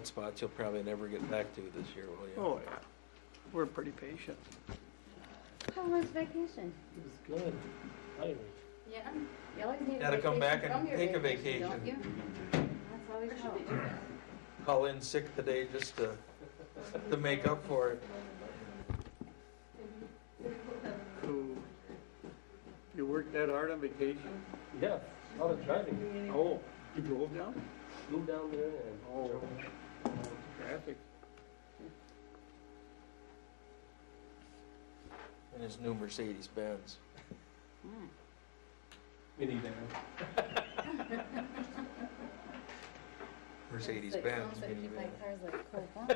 mud spots you'll probably never get back to this year, will you? Oh, yeah. We're pretty patient. How was vacation? It was good. Finally. Yeah. You always need Gotta a come back vacation and from your take a vacation, don't vacation. you? That's always helps. Call in sick today just to make up for it. So, you worked that hard on vacation? Yeah, a lot of driving. Oh, you drove down? Flew down there and Traffic. In his new Mercedes Benz. minivan. Mercedes It Benz sounds like you buy minivan. cars like Cool Farm.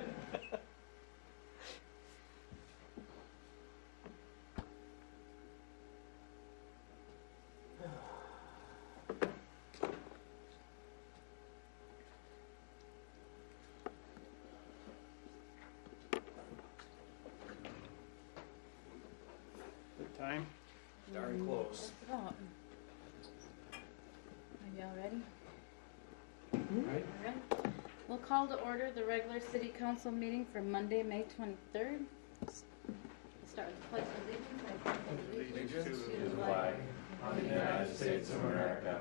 Good time? Darn close. Just about. Are y'all ready? Right? All right. We'll call to order the regular city council meeting for Monday, May 23rd. We'll start with the pledge of allegiance. I pledge allegiance to the flag of the United States of America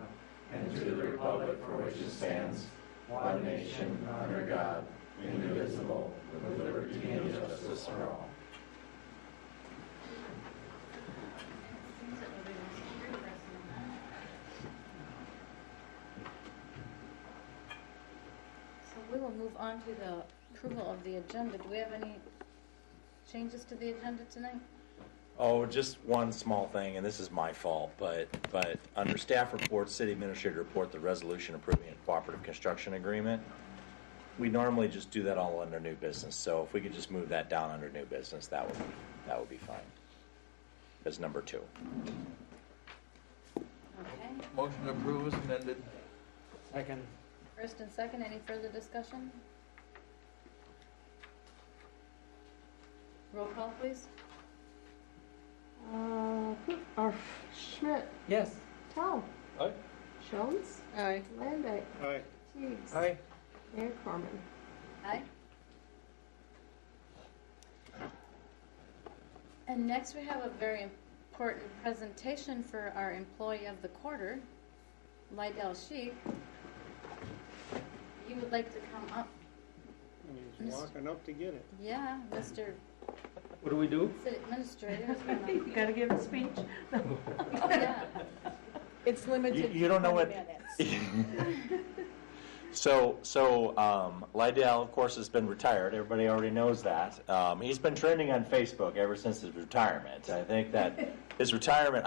and to the republic for which it stands, one nation, under God, indivisible, with liberty and justice for all. So we will move on to the approval of the agenda. Do we have any changes to the agenda tonight? Oh, just one small thing, and this is my fault, but under staff report, city administrator report, the resolution approving a cooperative construction agreement, we normally just do that all under new business. So if we could just move that down under new business, that would be fine. As number 2. Okay. Motion to approve is amended. Second. First and second, any further discussion? Roll call, please. Schmidt, Yes. Tell, Aye. Jones, Aye. Landbeck, Aye. Teagues, Aye. Mayor Corman. Aye. And next we have a very important presentation for our employee of the quarter, Lydell Sheik. You would like to come up? And he's walking up to get it. Yeah, Mr. What do we do? City Administrator is going to... You gotta give a speech. Yeah. It's limited. You don't know what. So Lydell, of course, has been retired. Everybody already knows that. He's been trending on Facebook ever since his retirement. I think that his retirement.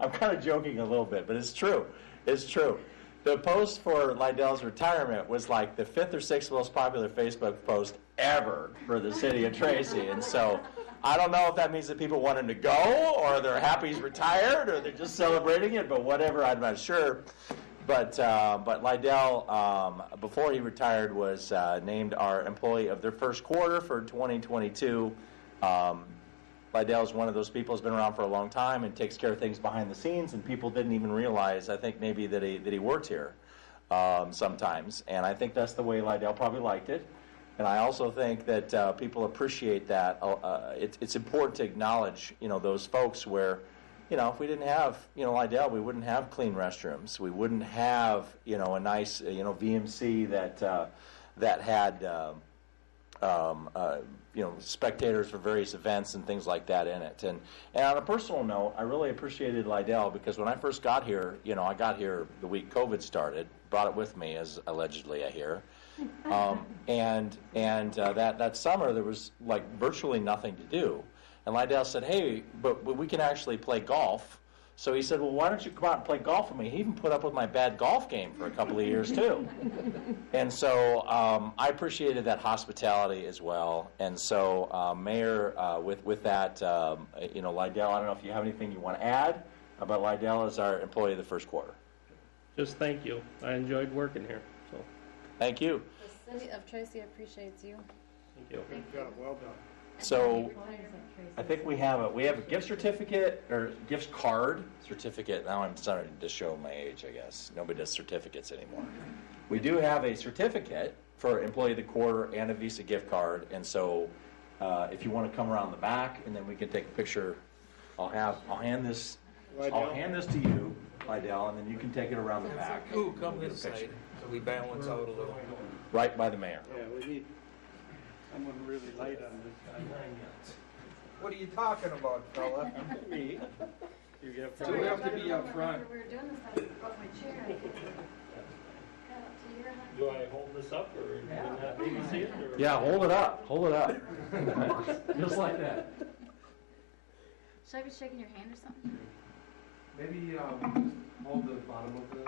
I'm kind of joking a little bit, but it's true. It's true. The post for Lydell's retirement was like the 5th or 6th most popular Facebook post ever for the city of Tracy. And so I don't know if that means that people want him to go, or they're happy he's retired, or they're just celebrating it, but whatever, I'm not sure. But Lydell, before he retired, was named our employee of their first quarter for 2022. Lydell is one of those people who's been around for a long time and takes care of things behind the scenes, and people didn't even realize, I think, maybe that he worked here sometimes. And I think that's the way Lydell probably liked it. And I also think that people appreciate that. It's important to acknowledge, those folks where, if we didn't have, Lydell, we wouldn't have clean restrooms. We wouldn't have, a nice, VMC that had, spectators for various events and things like that in it. And on a personal note, I really appreciated Lydell because when I first got here, I got here the week COVID started, brought it with me, as allegedly I hear. That summer there was like virtually nothing to do. And Lydell said, "Hey, but we can actually play golf." So he said, "Well, why don't you come out and play golf with me?" He even put up with my bad golf game for a couple of years too. And so I appreciated that hospitality as well. And so, Mayor, with that, Lydell, I don't know if you have anything you want to add about Lydell as our employee of the first quarter. Just thank you. I enjoyed working here. So Thank you. The City of Tracy appreciates you. thank you. Good job, well done. So I think we have a gift certificate or gift card certificate. Now I'm starting to show my age, I guess. Nobody does certificates anymore. We do have a certificate for employee of the quarter and a Visa gift card. And so, if you want to come around the back, and then we can take a picture. I'll hand this to you, Lydell, and then you can take it around the back. Ooh, come We'll get a this side, picture. so we balance out a little. Right by the mayor. Yeah, we need someone really light on this. What are you talking about, fella? Me? You get So we have to be up front. We were doing this, I brought my chair. I got up to your height. Do I hold this up or do you not maybe see it? Or? Yeah, hold it up. Hold it up. Just like that. Should I be shaking your hand or something? Maybe just hold the bottom of the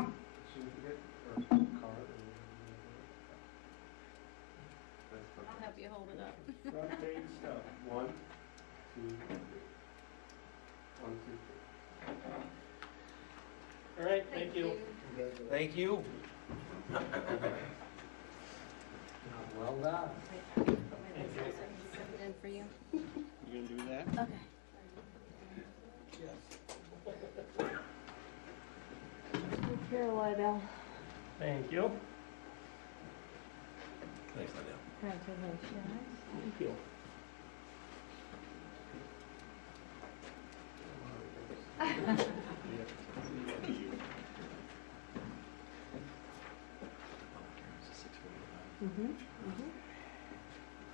certificate or card. I'll help you hold it up. Front page stuff. 1, 2, 1, 2, 3. All right, thank you. Thank you. Well done. Send it in for you. You gonna do that? Okay. Take care, Lydell. Thank you. Thanks, Lydell. Congratulations. Thank you.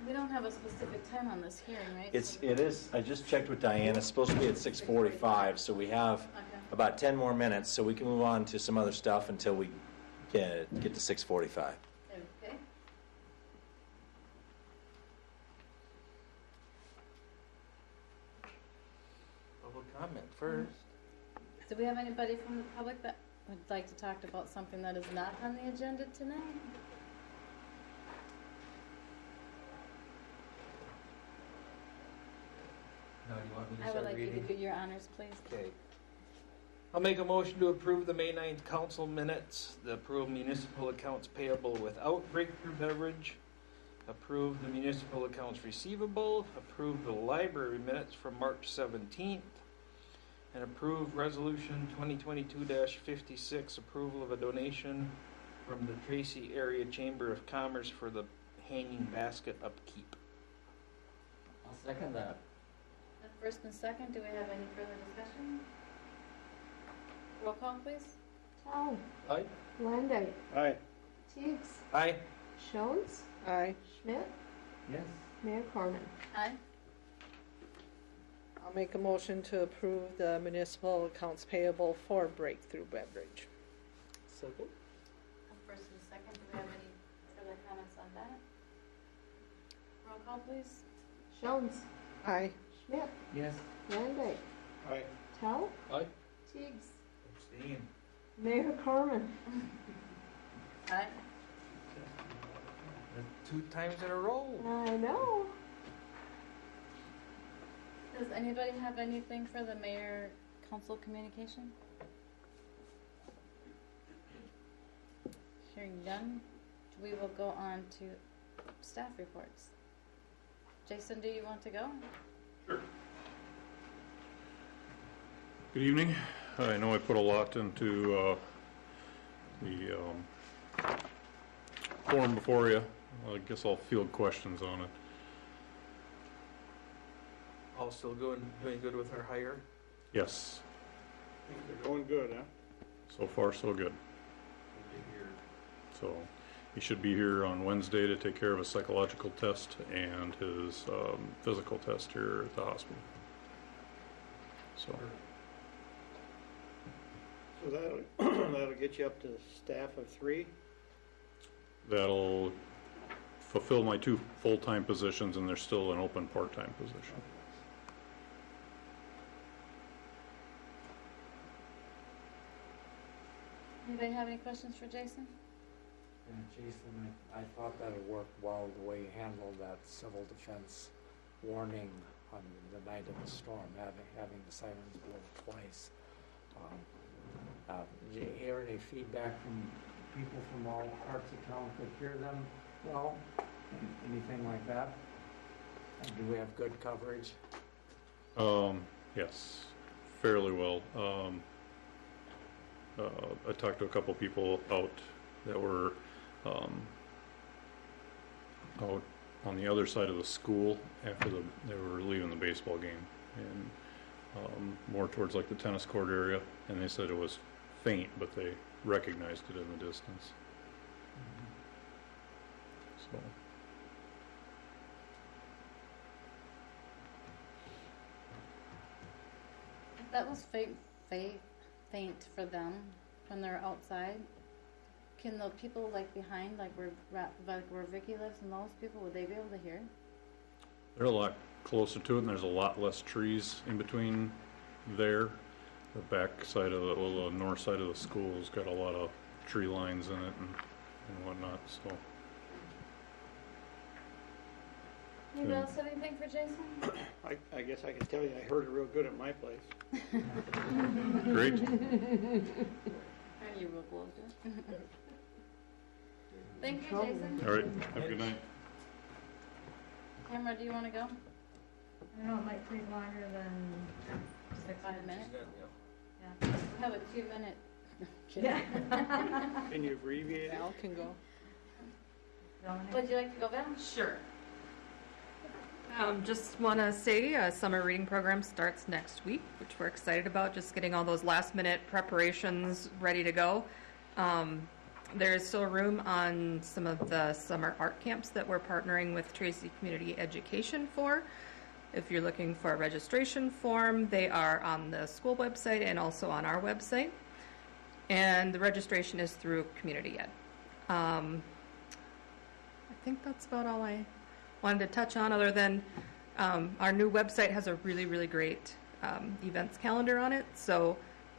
We don't have a specific time on this hearing, right? It is, I just checked with Diane, it's supposed to be at 6:45, so we have Okay. about 10 more minutes, so we can move on to some other stuff until we get to 6:45. Okay. Public comment first. Do we have anybody from the public that would like to talk about something that is not on the agenda tonight? Now, do you want me to I would start like you reading? to do your honors, please. Okay. I'll make a motion to approve the May 9th council minutes, the approve municipal accounts payable without breakthrough beverage, approve the municipal accounts receivable, approve the library minutes from March 17th, and approve resolution 2022-56, approval of a donation from the Tracy Area Chamber of Commerce for the hanging basket upkeep. I'll second that. First and second, do we have any further discussion? Roll call, please. Tell. Aye. Landay. Aye. Teigs. Aye. Jones. Aye. Schmidt. Yes. Mayor Corman. Aye. I'll make a motion to approve the municipal accounts payable for breakthrough beverage. Second. First and second, do we have any further comments on that? Roll call, please. Jones. Aye. Schmidt. Yes. Landay. Aye. Tell. Aye. Teigs. Abstain. Mayor Corman. Aye. 2 times in a row. I know. Does anybody have anything for the mayor council communication? Hearing none, we will go on to staff reports. Jason, do you want to go? Good evening. I know I put a lot into the form before you. I guess I'll field questions on it. All still doing good with our hire? Yes, They're going good, huh? so far so good. So he should be here on Wednesday to take care of a psychological test and his physical test here at the hospital. So So that'll get you up to staff of 3? that'll fulfill my 2 full-time positions, and there's still an open part-time position. Anybody have any questions for Jason? And Jason, I thought that it worked well the way you handled that civil defense warning on the night of the storm, having the sirens blow twice. Did you hear any feedback from people from all parts of town could hear them well? Anything like that? And do we have good coverage? Yes, fairly well. I talked to a couple people out that were out on the other side of the school after they were leaving the baseball game, and more towards like the tennis court area, and they said it was faint, but they recognized it in the distance. So. If that was faint for them when they're outside, can the people like behind, like where Vicky lives and those people, would they be able to hear? They're a lot closer to it, and there's a lot less trees in between there. The back side of the north side of the school's got a lot of tree lines in it and whatnot, so. Anybody else have anything for Jason? I guess I can tell you, I heard it real good at my place. Great. Are you real close to it? Thank you, Jason. All right, have a good night. Tamara, do you want to go? I don't know, it might take longer than 5 minutes? Yeah. We have a 2-minute. Yeah. Can you abbreviate it? Val can go. Would you like to go, Val? Sure. Just want to say summer reading program starts next week, which we're excited about, just getting all those last minute preparations ready to go. There is still room on some of the summer art camps that we're partnering with Tracy Community Education for. If you're looking for a registration form, they are on the school website and also on our website. And the registration is through Community Ed. I think that's about all I wanted to touch on, other than our new website has a really, really great events calendar on it. So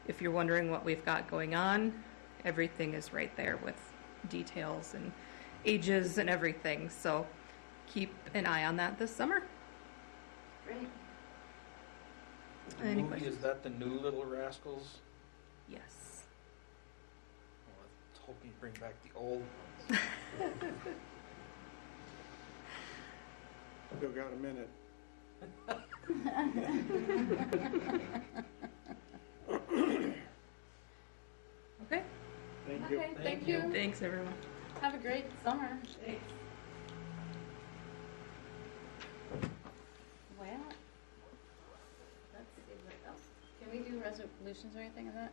if you're wondering what we've got going on, everything is right there with details and ages and everything. So keep an eye on that this summer. Great. The Any movie, questions? is that the new Little Rascals? Yes. Oh, let's hope you bring back the old ones. Still got a minute. Okay. Thank you. Okay, thank you. Thanks, everyone. Have a great summer. Thanks. Well, let's see what else. Can we do resolutions or anything of that?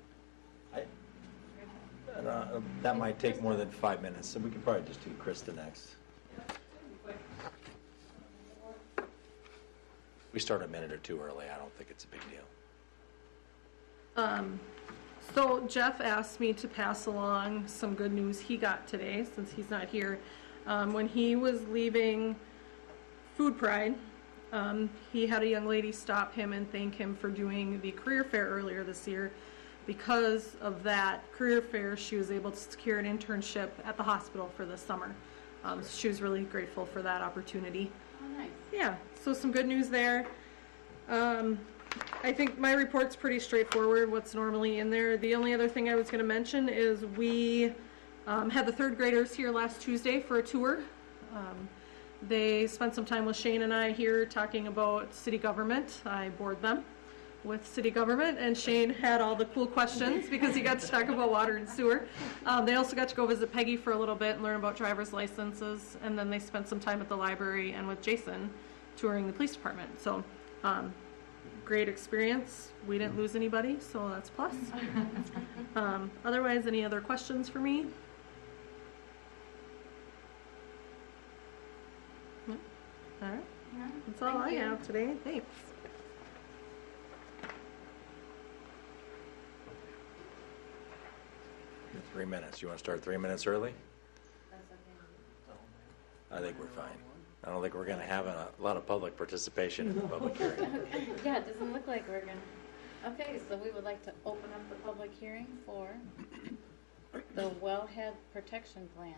That might take more than 5 minutes, so we could probably just do Krista next. We start a minute or two early. I don't think it's a big deal. So Jeff asked me to pass along some good news he got today, since he's not here. When he was leaving Food Pride, he had a young lady stop him and thank him for doing the career fair earlier this year. Because of that career fair, she was able to secure an internship at the hospital for the summer. So she was really grateful for that opportunity. Oh, nice. Yeah, so some good news there. I think my report's pretty straightforward, what's normally in there. The only other thing I was going to mention is we had the third graders here last Tuesday for a tour. They spent some time with Shane and I here talking about city government. I bored them with city government, and Shane had all the cool questions because he got to talk about water and sewer. They also got to go visit Peggy for a little bit and learn about driver's licenses, and then they spent some time at the library and with Jason touring the police department. So great experience. We didn't lose anybody, so that's a plus. Otherwise, any other questions for me? No? All right. No? That's all I have today. Thanks. You have 3 minutes. You want to start 3 minutes early? That's okay. I think we're fine. I don't think we're going to have a lot of public participation in the public hearing. Yeah, it doesn't look like we're gonna. Okay, so we would like to open up the public hearing for the wellhead protection plan.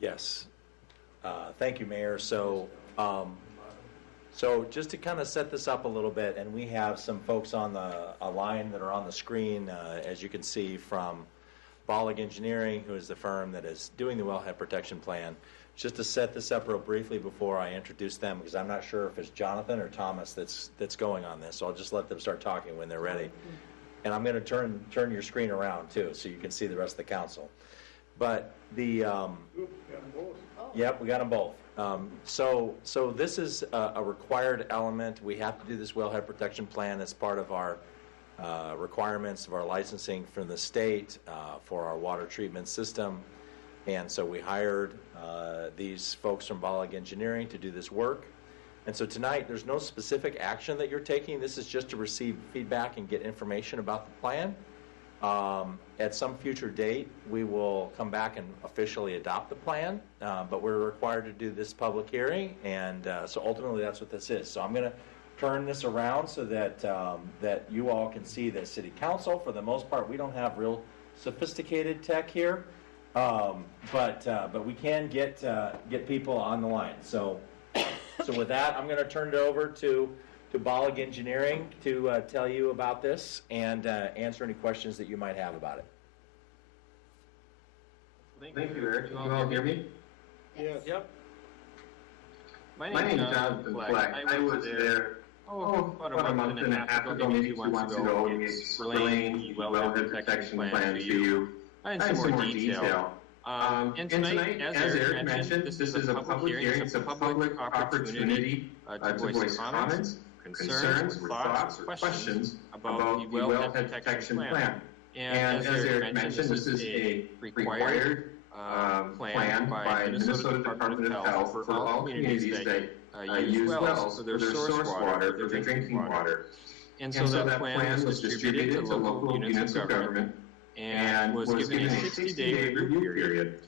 Yes. Thank you, Mayor. So just to kind of set this up a little bit, and we have some folks on a line that are on the screen, as you can see, from Bollig Engineering, who is the firm that is doing the wellhead protection plan. Just to set this up real briefly before I introduce them, because I'm not sure if it's Jonathan or Thomas that's going on this, so I'll just let them start talking when they're ready. And I'm going to turn your screen around too, so you can see the rest of the council. But the Oop, got 'em both. Oh. yep, we got them both. So this is a required element. We have to do this wellhead protection plan as part of our requirements of our licensing from the state for our water treatment system. And so we hired these folks from Bollig Engineering to do this work. And so tonight, there's no specific action that you're taking. This is just to receive feedback and get information about the plan. At some future date, we will come back and officially adopt the plan, but we're required to do this public hearing, and so ultimately that's what this is. So I'm going to turn this around so that that you all can see the city council. For the most part, we don't have real sophisticated tech here, but we can get people on the line. So with that, I'm going to turn it over to Bollig Engineering to tell you about this and answer any questions that you might have about it. Thank you, Eric. Can you all hear me? Yes. Yep. My name is Jonathan Fleck. I was there about a month and a half ago, maybe 2 months ago, and explained the wellhead protection plan to you. I had some more detail. And tonight, as Eric mentioned, this is a public hearing. It's a public opportunity to voice comments, concerns, or thoughts, or questions about the wellhead protection plan. And as Eric mentioned, this is a required plan by Minnesota Department of Health for all communities that use wells for their source water, for their drinking water. And so that plan was distributed to local units of government and was given a 60-day review period.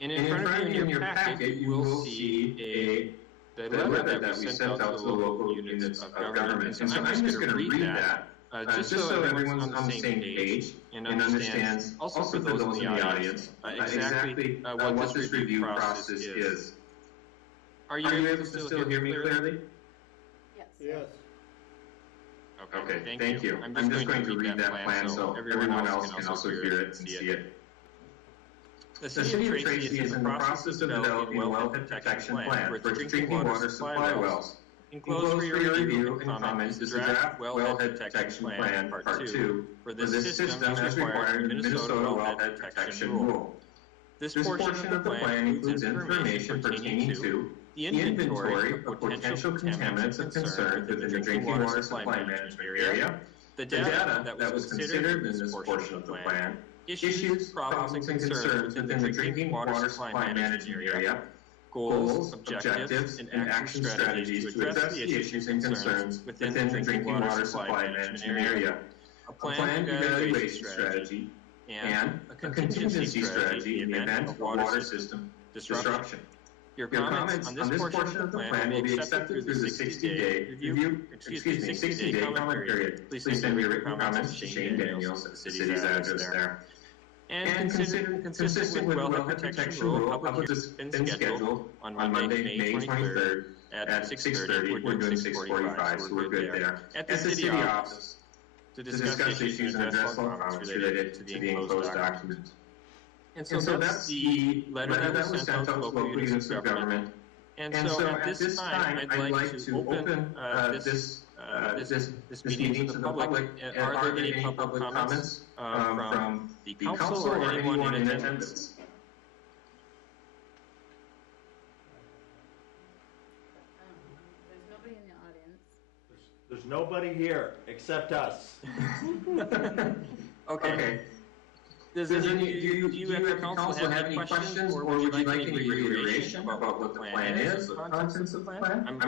And in front of you in your packet, you will see the letter that we sent out to the local units of government. And so I'm just going to read that, just so everyone's on the same page and understands, also for those in the audience, exactly what this review process is. Are you able to still hear me clearly? Yes. Yes. Okay, thank you. I'm just going to read that plan so everyone else can also hear it and see it. The City of Tracy is in the process of developing a wellhead protection plan for its drinking water supply wells. Enclosed for your review and comments is the draft wellhead protection plan, Part 2, for this system as required in Minnesota Wellhead Protection Rule. This portion of the plan includes information pertaining to the inventory of potential contaminants of concern within the drinking water supply management area, the data that was considered in this portion of the plan, issues, problems, and concerns within the drinking water supply management area, goals, objectives, and action strategies to address the issues and concerns within the drinking water supply management area, a planned evaluation strategy, and a contingency strategy in the event of water system disruption. Your comments on this portion of the plan will be accepted through the 60-day comment period. Please send your written comments to Shane Daniels at the city's address there. And consistent with wellhead protection rule, public has been scheduled on Monday, May 23rd at 6:30. We're doing 6:45, so we're good there. At the city office to discuss issues and address all comments related to the enclosed document. And so that's the letter that was sent out to local units of government. And so at this time, I'd like to open this meeting to the public. Are there any public comments from the council or anyone in attendance? There's nobody in the audience. There's nobody here except us. Okay. Do you at the council have any questions, or would you like any reiteration about what the plan is, the contents of the plan?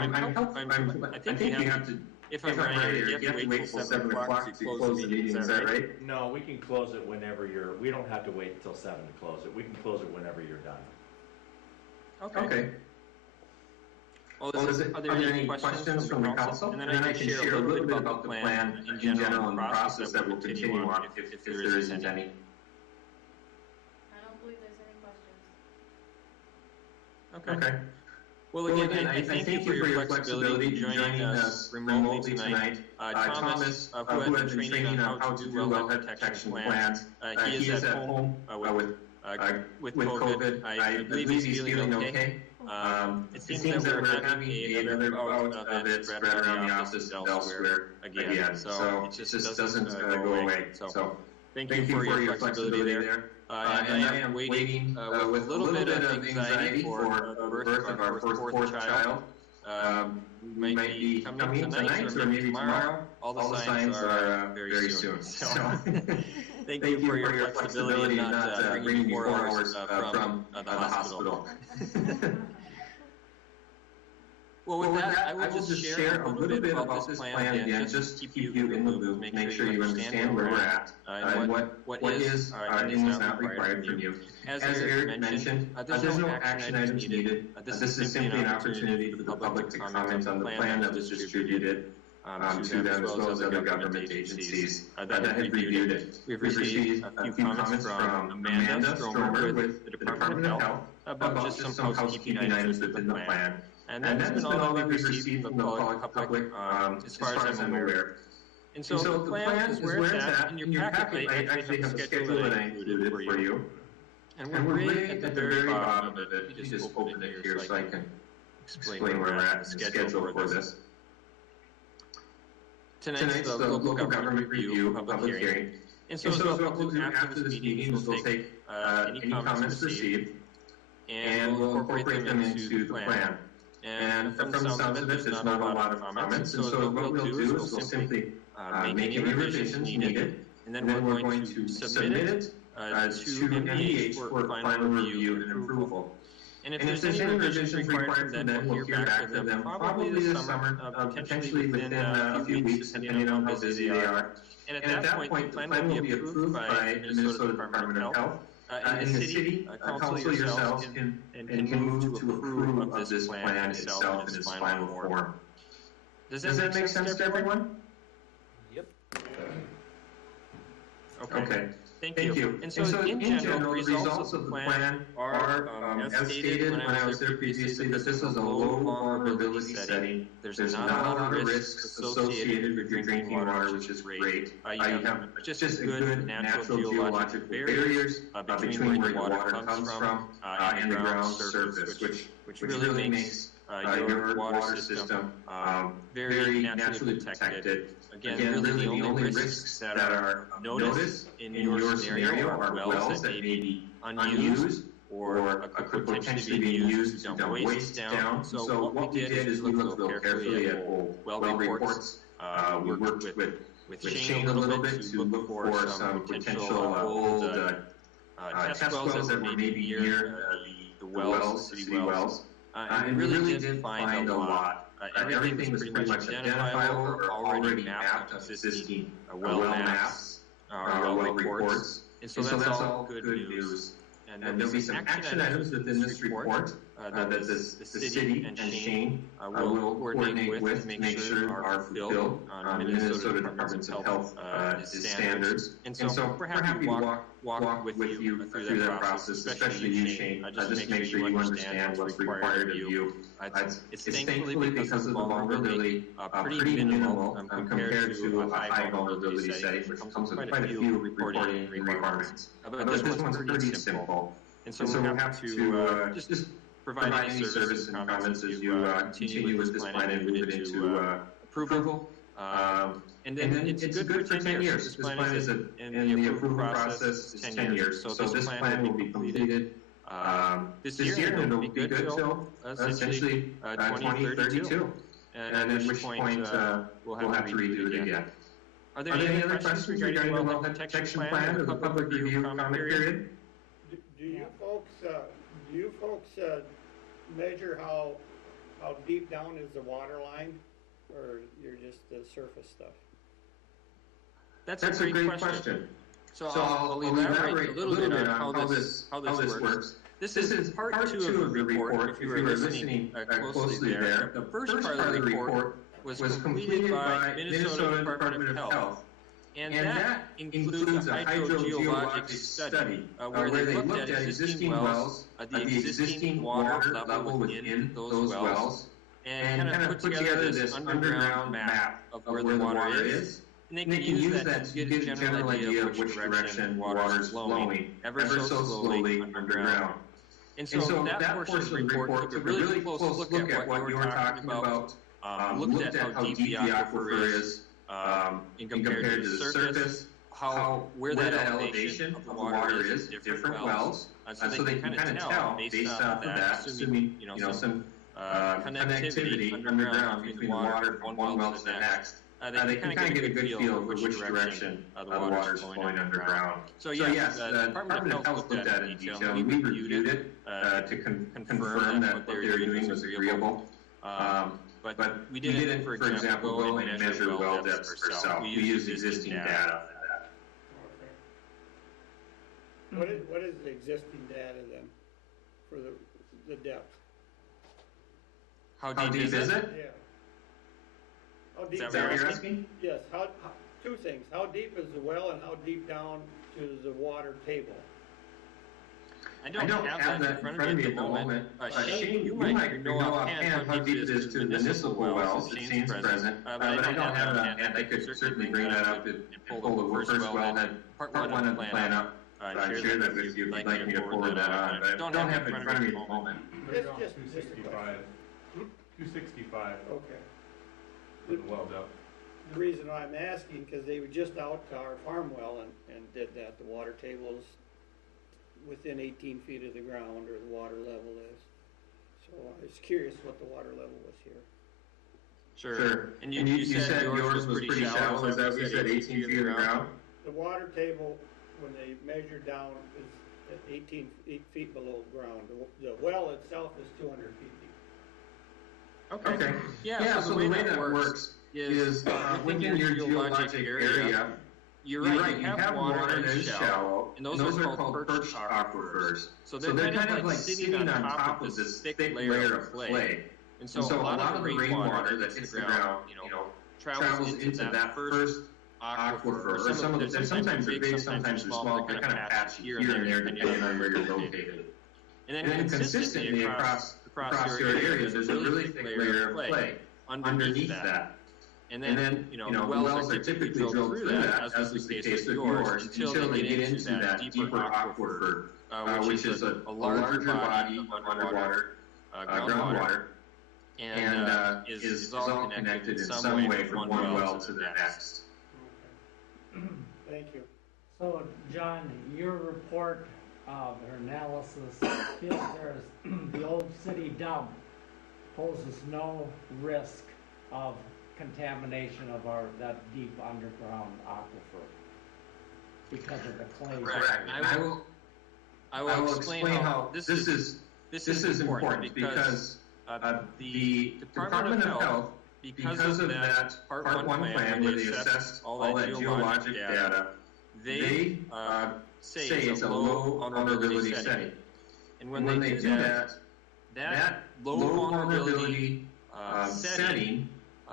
I think you have to, if I'm right, you have to wait till 7 o'clock to close the meeting, is that right? No, we can close it whenever we don't have to wait until 7 to close it. We can close it whenever you're done. Okay. Well, are there any questions from the council? And then I can share a little bit about the plan in general and the process that will continue on if there isn't any. Okay. Well, again, I thank you for your flexibility in joining us remotely tonight. Thomas, who has been training on how to do wellhead protection plans, he is at home with COVID. I believe he's feeling okay. It seems that we're having another bout of it spread around the office and elsewhere again. So it just doesn't go away. So thank you for your flexibility there. and I am waiting with a little bit of anxiety for the birth of our fourth child. We might be coming tonight or maybe tomorrow. All the signs are very soon. So thank you for your flexibility in not bringing me 4 hours from the hospital. Well, with that, I will just share a little bit about this plan again, just to keep you in the loop, make sure you understand where we're at, and what is and is not required from you. As Eric mentioned, there's no action items needed. This is simply an opportunity for the public to comment on the plan that was distributed to them, as well as other government agencies that have reviewed it. We've received a few comments from Amanda Stromer with the Department of Health about just some housekeeping items within the plan. And that's been all that we've received from the public as far as I'm aware. And so the plan is where it's at. In your packet, I actually have a schedule that I included for you. And we're right at the very bottom of it. You just open it here so I can explain where we're at in the schedule for this. Tonight's the local government review, public hearing. And so what we'll do after this meeting is we'll take any comments received and we'll incorporate them into the plan. And from the sounds of it, there's not a lot of comments. And so what we'll do is we'll simply make any revisions needed, and then we're going to submit it to MPH for final review and approval. And if there's any revisions required from them, we'll hear back from them probably this summer, potentially within a few weeks, depending on how busy they are. And at that point, the plan will be approved by the Minnesota Department of Health. In the city, council yourselves can move to approve of this plan itself in its final form. Does that make sense to everyone? Yep. Okay. Thank you. And so in general, the results of the plan are, as stated when I was there previously, that this is a low vulnerability setting. There's not a lot of risks associated with your drinking water, which is great. You have just good natural geological barriers between where your water comes from and the ground surface, which really makes your water system very naturally protected. Again, really the only risks that are noticed in your scenario are wells that may be unused or could potentially be used to dump waste down. So what we did is we looked real carefully at old well reports. We worked with Shane a little bit to look for some potential old test wells that were maybe near the wells, the city wells. And we really did find a lot. Everything was pretty much identifiable or already mapped on existing well maps, well reports. And so that's all good news. And there'll be some action items within this report that the city and Shane will coordinate with to make sure are fulfilled on the Minnesota Department of Health standards. And so we're happy to walk with you through that process, especially you, Shane, just to make sure you understand what's required of you. It's thankfully because of the vulnerability pretty minimal compared to a high vulnerability setting, which comes with quite a few reporting requirements. But this one's pretty simple. And so we'll have to just provide any service and comments as you continue with this plan and move it into approval. And then it's good for 10 years. This plan is in the approval process is 10 years. So this plan will be completed this year, and it'll be good till essentially 2032. And at which point we'll have to redo it again. Are there any other questions regarding the well protection plan or the public review comment period? Do you folks measure how deep down is the water line, or you're just the surface stuff? That's a great question. So I'll elaborate a little bit on how this works. This is part 2 of the report. If you were listening closely there, the first part of the report was completed by Minnesota Department of Health. And that includes a hydrogeologic study where they looked at existing wells, the existing water level within those wells, and kind of put together this underground map of where the water is. And they can use that to get a general idea of which direction water is flowing, ever so slowly underground. And so that portion of the report took a really close look at what you were talking about, looked at how deep the aquifer is, compared to the surface, where that elevation of the water is, different wells, so they can kind of tell based off of that, assuming some connectivity underground between the water from one well to the next. They can kind of get a good feel of which direction the water is flowing underground. So yes, the Department of Health looked at it in detail. We reviewed it to confirm that what they were doing was agreeable. But we didn't, for example, go and measure well depths ourselves. We used existing data for that. What is the existing data then for the depth? How deep is it? Yeah. How deep Is that what you're asking? Yes. Two things. How deep is the well, and how deep down to the water table? I don't have that in front of me at the moment. Shane, you might know offhand how deep it is to the municipal wells that Shane's present, but I don't have it offhand. I could certainly bring that up and pull the first wellhead part one of the plan up. I'd share that with you if you'd like me to forward that on, but I don't have it in front of me at the moment. It's just 265. 265. Okay. For the well depth. The reason why I'm asking, because they were just out to our farm well and did that. The water table is within 18 feet of the ground, or the water level is. So I was curious what the water level was here. Sure. And you said yours was pretty shallow. Is that what you said, 18 feet of the ground? The water table, when they measure down, is at 18 feet below ground. The well itself is 200 feet deep. Okay. Yeah, so the way that works is within your geologic area, you're right, you have water that is shallow, and those are called perched aquifers. So they're kind of like sitting on top of this thick layer of clay. And so a lot of the rainwater that hits the ground, travels into that first aquifer, or sometimes they're big, sometimes they're small, they're kind of patchy here and there depending on where you're located. And then consistently across your area, there's a really thick layer of clay underneath that. And then wells are typically drilled through that, as was the case with yours, until they get into that deeper aquifer, which is a larger body of underwater groundwater, and is all connected in some way from one well to the next. Thank you. So, John, your report of analysis feels the old city dump poses no risk of contamination of that deep underground aquifer because of the clay. Correct. I will explain how this is important because the Department of Health, because of that Part 1 plan where they assessed all that geologic data, they say it's a low vulnerability setting. And when they do that low vulnerability setting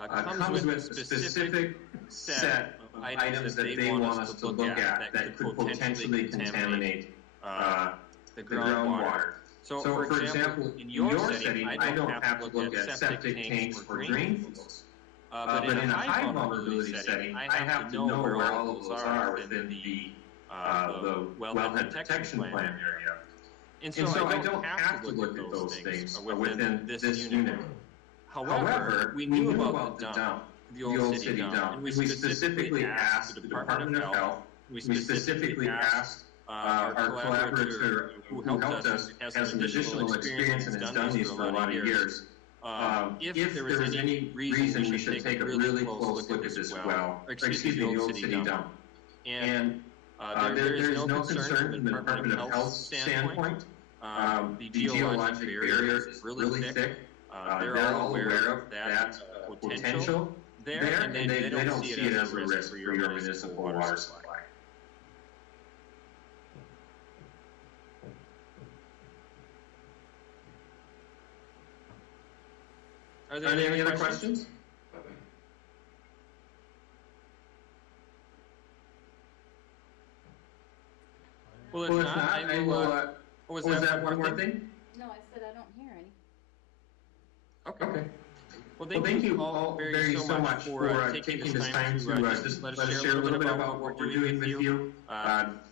comes with a specific set of items that they want us to look at that could potentially contaminate the groundwater. So, for example, in your setting, I don't have to look at septic tanks or drain fields. But in a high vulnerability setting, I have to know where all of those are within the wellhead protection plan area. And so I don't have to look at those things within this unit. However, we knew about the dump, the old city dump, and we specifically asked the Department of Health, we specifically asked our collaborator who helped us, has some additional experience and has done these for a lot of years, if there was any reason we should take a really close look at this well, or excuse me, the old city dump. And there is no concern from the Department of Health standpoint. The geologic barrier is really thick. They're all aware of that potential there, and they don't see it as a risk for your municipal water supply. Are there any other questions? Well, if not, I will. Was that one more thing? No, I said I don't hear any. Okay. Well, thank you all very so much for taking this time to just let us share a little bit about what we're doing with you.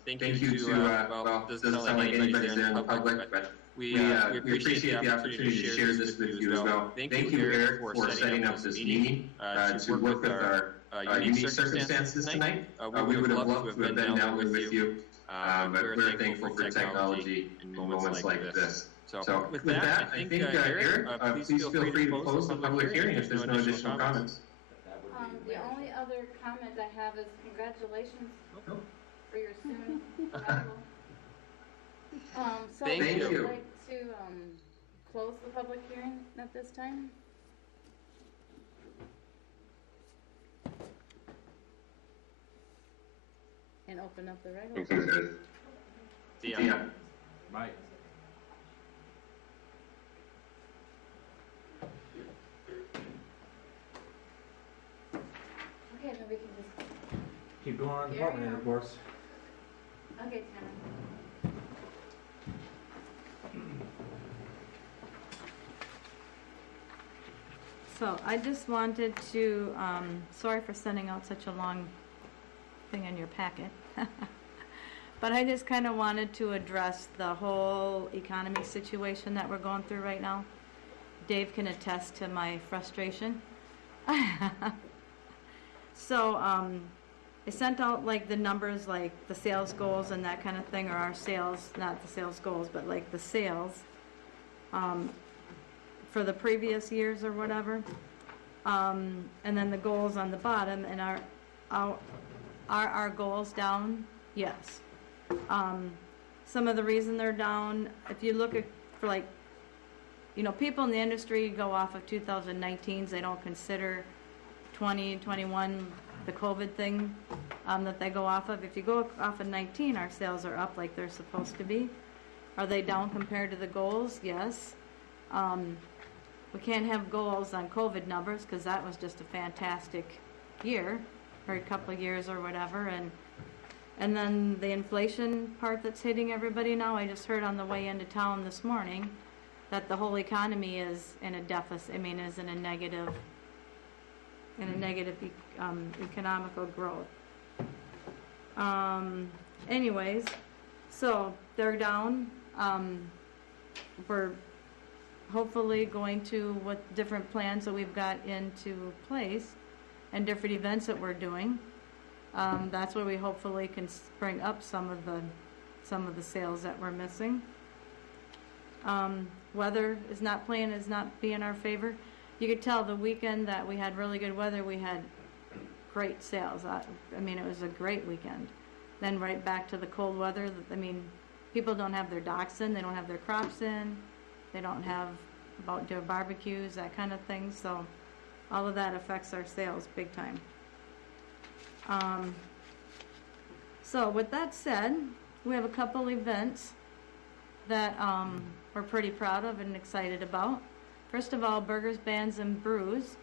Thank you to, well, doesn't sound like anybody's there in the public, but we appreciate the opportunity to share this with you as well. Thank you, Eric, for setting up this meeting to work with our unique circumstances tonight. We would have loved to have been down there with you, but we're thankful for technology in moments like this. So with that, I think, Eric, please feel free to close the public hearing if there's no additional comments. The only other comment I have is congratulations for your soon arrival. So Thank you. would you like to close the public hearing at this time? And open up the regular. See ya. Bye. Okay, then we can just, Keep going on department department head reports. okay, Tanner. So I just wanted to, sorry for sending out such a long thing in your packet. But I just kind of wanted to address the whole economy situation that we're going through right now. Dave can attest to my frustration. So I sent out like the numbers, like the sales goals and that kind of thing, or our sales, not the sales goals, but like the sales for the previous years or whatever. And then the goals on the bottom, and are our goals down? Yes. Some of the reason they're down, if you look at, for like, you know, people in the industry go off of 2019s, they don't consider 20, 21, the COVID thing that they go off of. If you go off of 19, our sales are up like they're supposed to be. Are they down compared to the goals? Yes. We can't have goals on COVID numbers because that was just a fantastic year, or a couple of years or whatever. And then the inflation part that's hitting everybody now, I just heard on the way into town this morning that the whole economy is in a deficit, is in a negative economical growth. Anyways, so they're down. We're hopefully going to, with different plans that we've got into place and different events that we're doing, that's where we hopefully can bring up some of the sales that we're missing. Weather is not being our favor. You could tell the weekend that we had really good weather, we had great sales. It was a great weekend. Then right back to the cold weather. People don't have their docks in, they don't have their crops in, they don't have about their barbecues, that kind of thing. So all of that affects our sales big time. So with that said, we have a couple events that we're pretty proud of and excited about. First of all, Burgers, Bands, and Brews.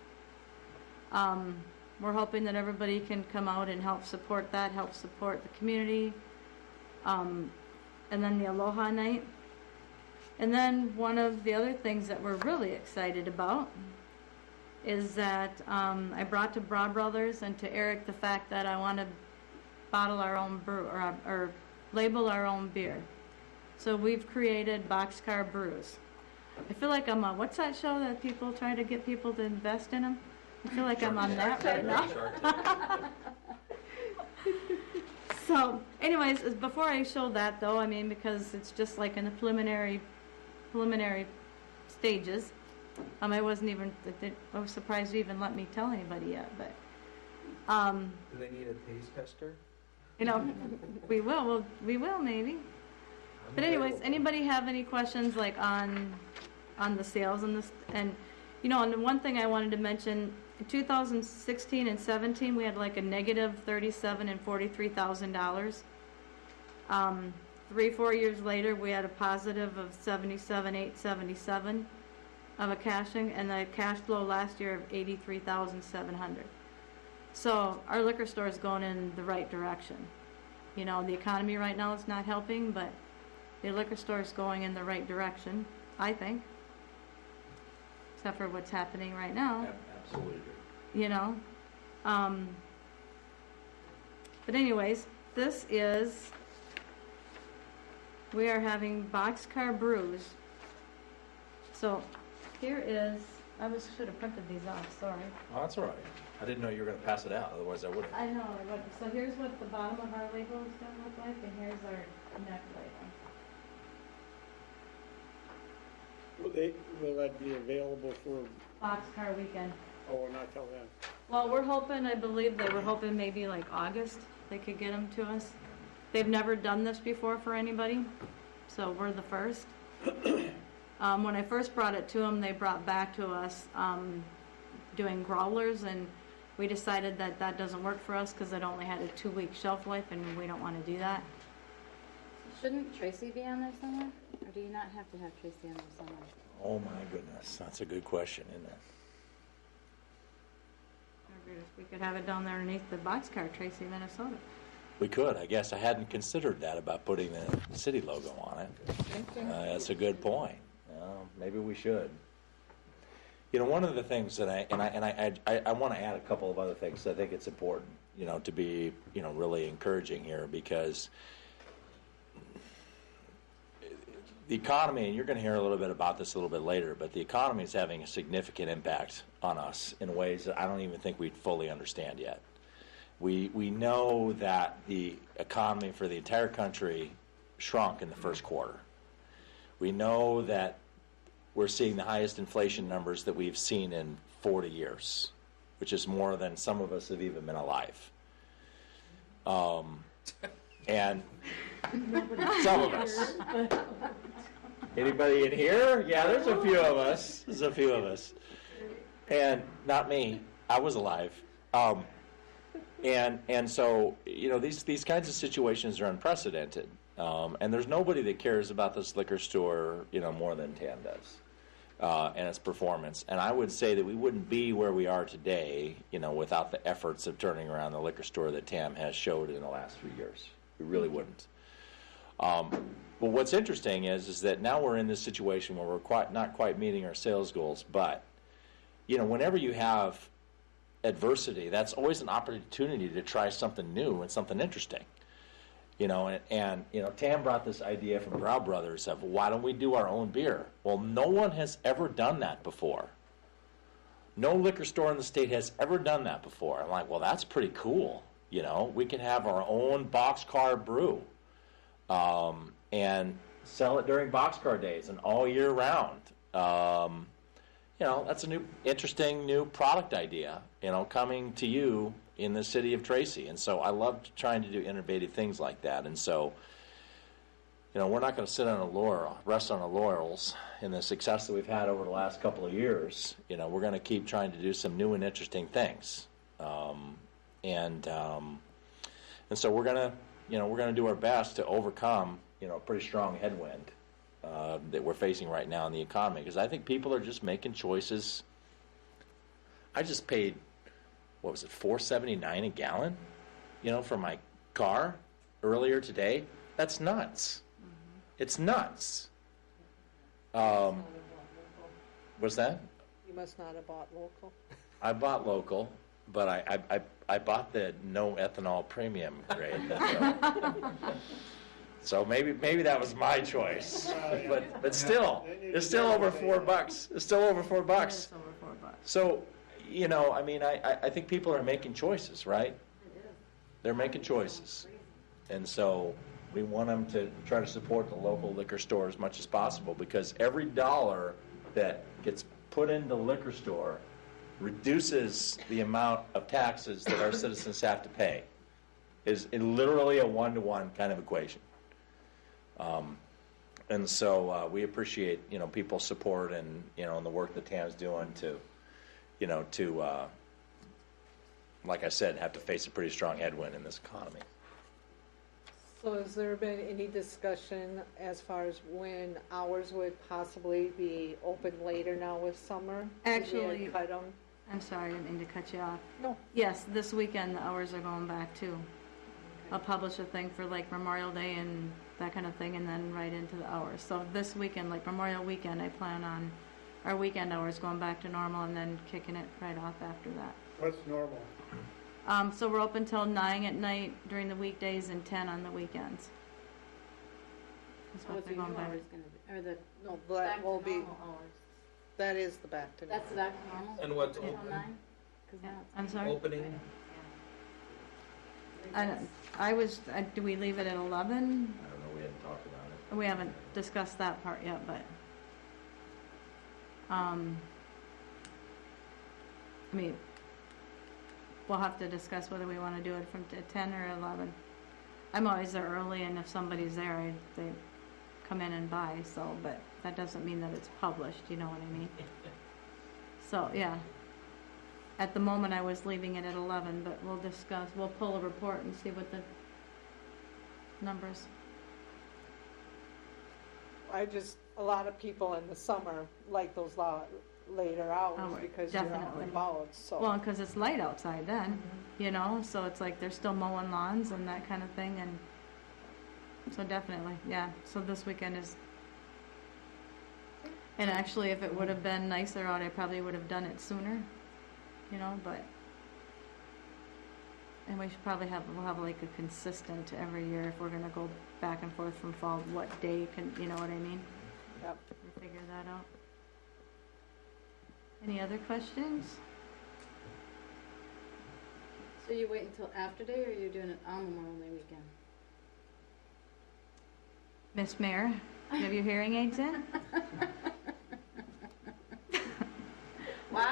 We're hoping that everybody can come out and help support that, help support the community. And then the Aloha Night. And then one of the other things that we're really excited about is that I brought to Bra Brothers and to Eric the fact that I want to bottle our own brew, or label our own beer. So we've created Boxcar Brews. I feel like I'm on, what's that show that people try to get people to invest in them? I feel like I'm on that right now. So, anyways, before I show that though, because it's just like in the preliminary stages. I was surprised you even let me tell anybody yet, but. Do they need a taste tester? We will maybe. But anyways, anybody have any questions like on the sales and this, and the one thing I wanted to mention, in 2016 and 17 we had like a negative $37,000 and $43,000. 3-4 years later we had a positive of $77,877 of a cashing, and the cash flow last year of $83,700. So our liquor store is going in the right direction. The economy right now is not helping, but the liquor store is going in the right direction, I think. Except for what's happening right now. Absolutely. But anyways, we are having Boxcar Brews. So here is should have printed these off, sorry. Oh, that's all right. I didn't know you were gonna pass it out, otherwise I would have. I know, but, so here's what the bottom of our label is gonna look like, and here's our neck label. Will that be available for, Boxcar weekend. oh, not till then? Well, we're hoping, I believe they were hoping maybe like August, they could get them to us. They've never done this before for anybody, so we're the first. When I first brought it to them, they brought back to us, doing growlers, and we decided that that doesn't work for us because it only had a 2-week shelf life, and we don't want to do that. Shouldn't Tracy be on there somewhere? Or do you not have to have Tracy on there somewhere? Oh my goodness, that's a good question, isn't it? We could have it down there underneath the boxcar, Tracy, Minnesota. We could, I guess. I hadn't considered that about putting the city logo on it. That's a good point. Maybe we should. You know, one of the things that I want to add a couple of other things. I think it's important, you know, to be, you know, really encouraging here, because the economy, and you're going to hear a little bit about this a little bit later, but the economy is having a significant impact on us in ways that I don't even think we fully understand yet. We know that the economy for the entire country shrunk in the first quarter. We know that we're seeing the highest inflation numbers that we've seen in 40 years, which is more than some of us have even been alive. And some of us. Anybody in here? Yeah, there's a few of us. There's a few of us. And not me. I was alive. And so, you know, these kinds of situations are unprecedented. And there's nobody that cares about this liquor store, you know, more than TAM does, and its performance. And I would say that we wouldn't be where we are today, you know, without the efforts of turning around the liquor store that TAM has showed in the last few years. We really wouldn't. But what's interesting is that now we're in this situation where we're not quite meeting our sales goals. But, you know, whenever you have adversity, that's always an opportunity to try something new and something interesting. You know, and you know, Tam brought this idea from Brow Brothers of, why don't we do our own beer? Well, no one has ever done that before. No liquor store in the state has ever done that before. I'm like, well, that's pretty cool. You know, we can have our own boxcar brew, and sell it during boxcar days and all year round. You know, that's a new, interesting new product idea, you know, coming to you in the city of Tracy. And so I love trying to do innovative things like that. And so, you know, we're not going to rest on our laurels in the success that we've had over the last couple of years. You know, we're going to keep trying to do some new and interesting things. And so we're going to do our best to overcome, you know, a pretty strong headwind that we're facing right now in the economy, because I think people are just making choices. I just paid, what was it, $4.79 a gallon, you know, for my car earlier today. That's nuts. Mm-hmm. It's nuts. What's that? You must not have bought local. I bought local, but I bought the no ethanol premium grade. So maybe that was my choice, but still, it's still over $4. It's still over $4. It's over $4. So, you know, I mean, I think people are making choices, right? They're making choices, and so we want them to try to support the local liquor store as much as possible, because every dollar that gets put into the liquor store reduces the amount of taxes that our citizens have to pay. Is literally a one-to-one kind of equation. And so we appreciate, you know, people's support and, you know, and the work that TAM's doing to, you know, to, like I said, have to face a pretty strong headwind in this economy. So has there been any discussion as far as when hours would possibly be open later now with summer? Actually, cut them? I'm sorry, I didn't mean to cut you off. No. Yes, this weekend the hours are going back too. I'll publish a thing for like Memorial Day and that kind of thing, and then right into the hours. So this weekend, like Memorial Weekend, I plan on our weekend hours going back to normal and then kicking it right off after that. What's normal? So we're open till 9 at night during the weekdays and 10 on the weekends. That's what What's they're the going new back. hours gonna be, or the No, that will be, normal hours? That is the back to That's back to normal? And what's Till open? 9? 'Cause now it's I'm sorry? Opening, I was, do we leave it at 11? I don't know, we hadn't talked about it. We haven't discussed that part yet, but, I mean, we'll have to discuss whether we wanna do it from 10 or 11. I'm always there early, and if somebody's there, they come in and buy, so, but that doesn't mean that it's published, you know what I mean? So, yeah. At the moment, I was leaving it at 11, but we'll pull a report and see what the numbers. A lot of people in the summer like those later hours Oh, because you're out definitely. and about, so. Well, because it's light outside then, you know, so it's like they're still mowing lawns and that kind of thing, and so definitely, yeah. So this weekend is, and actually, if it would have been nicer out, I probably would have done it sooner, you know, but, and we should probably we'll have like a consistent every year if we're gonna go back and forth from fall, what day can, you know what I mean? Yep. We'll figure that out. Any other questions? So you wait until after day, or you're doing it on Memorial Day weekend? Miss Mayor, you have your hearing aids in? What?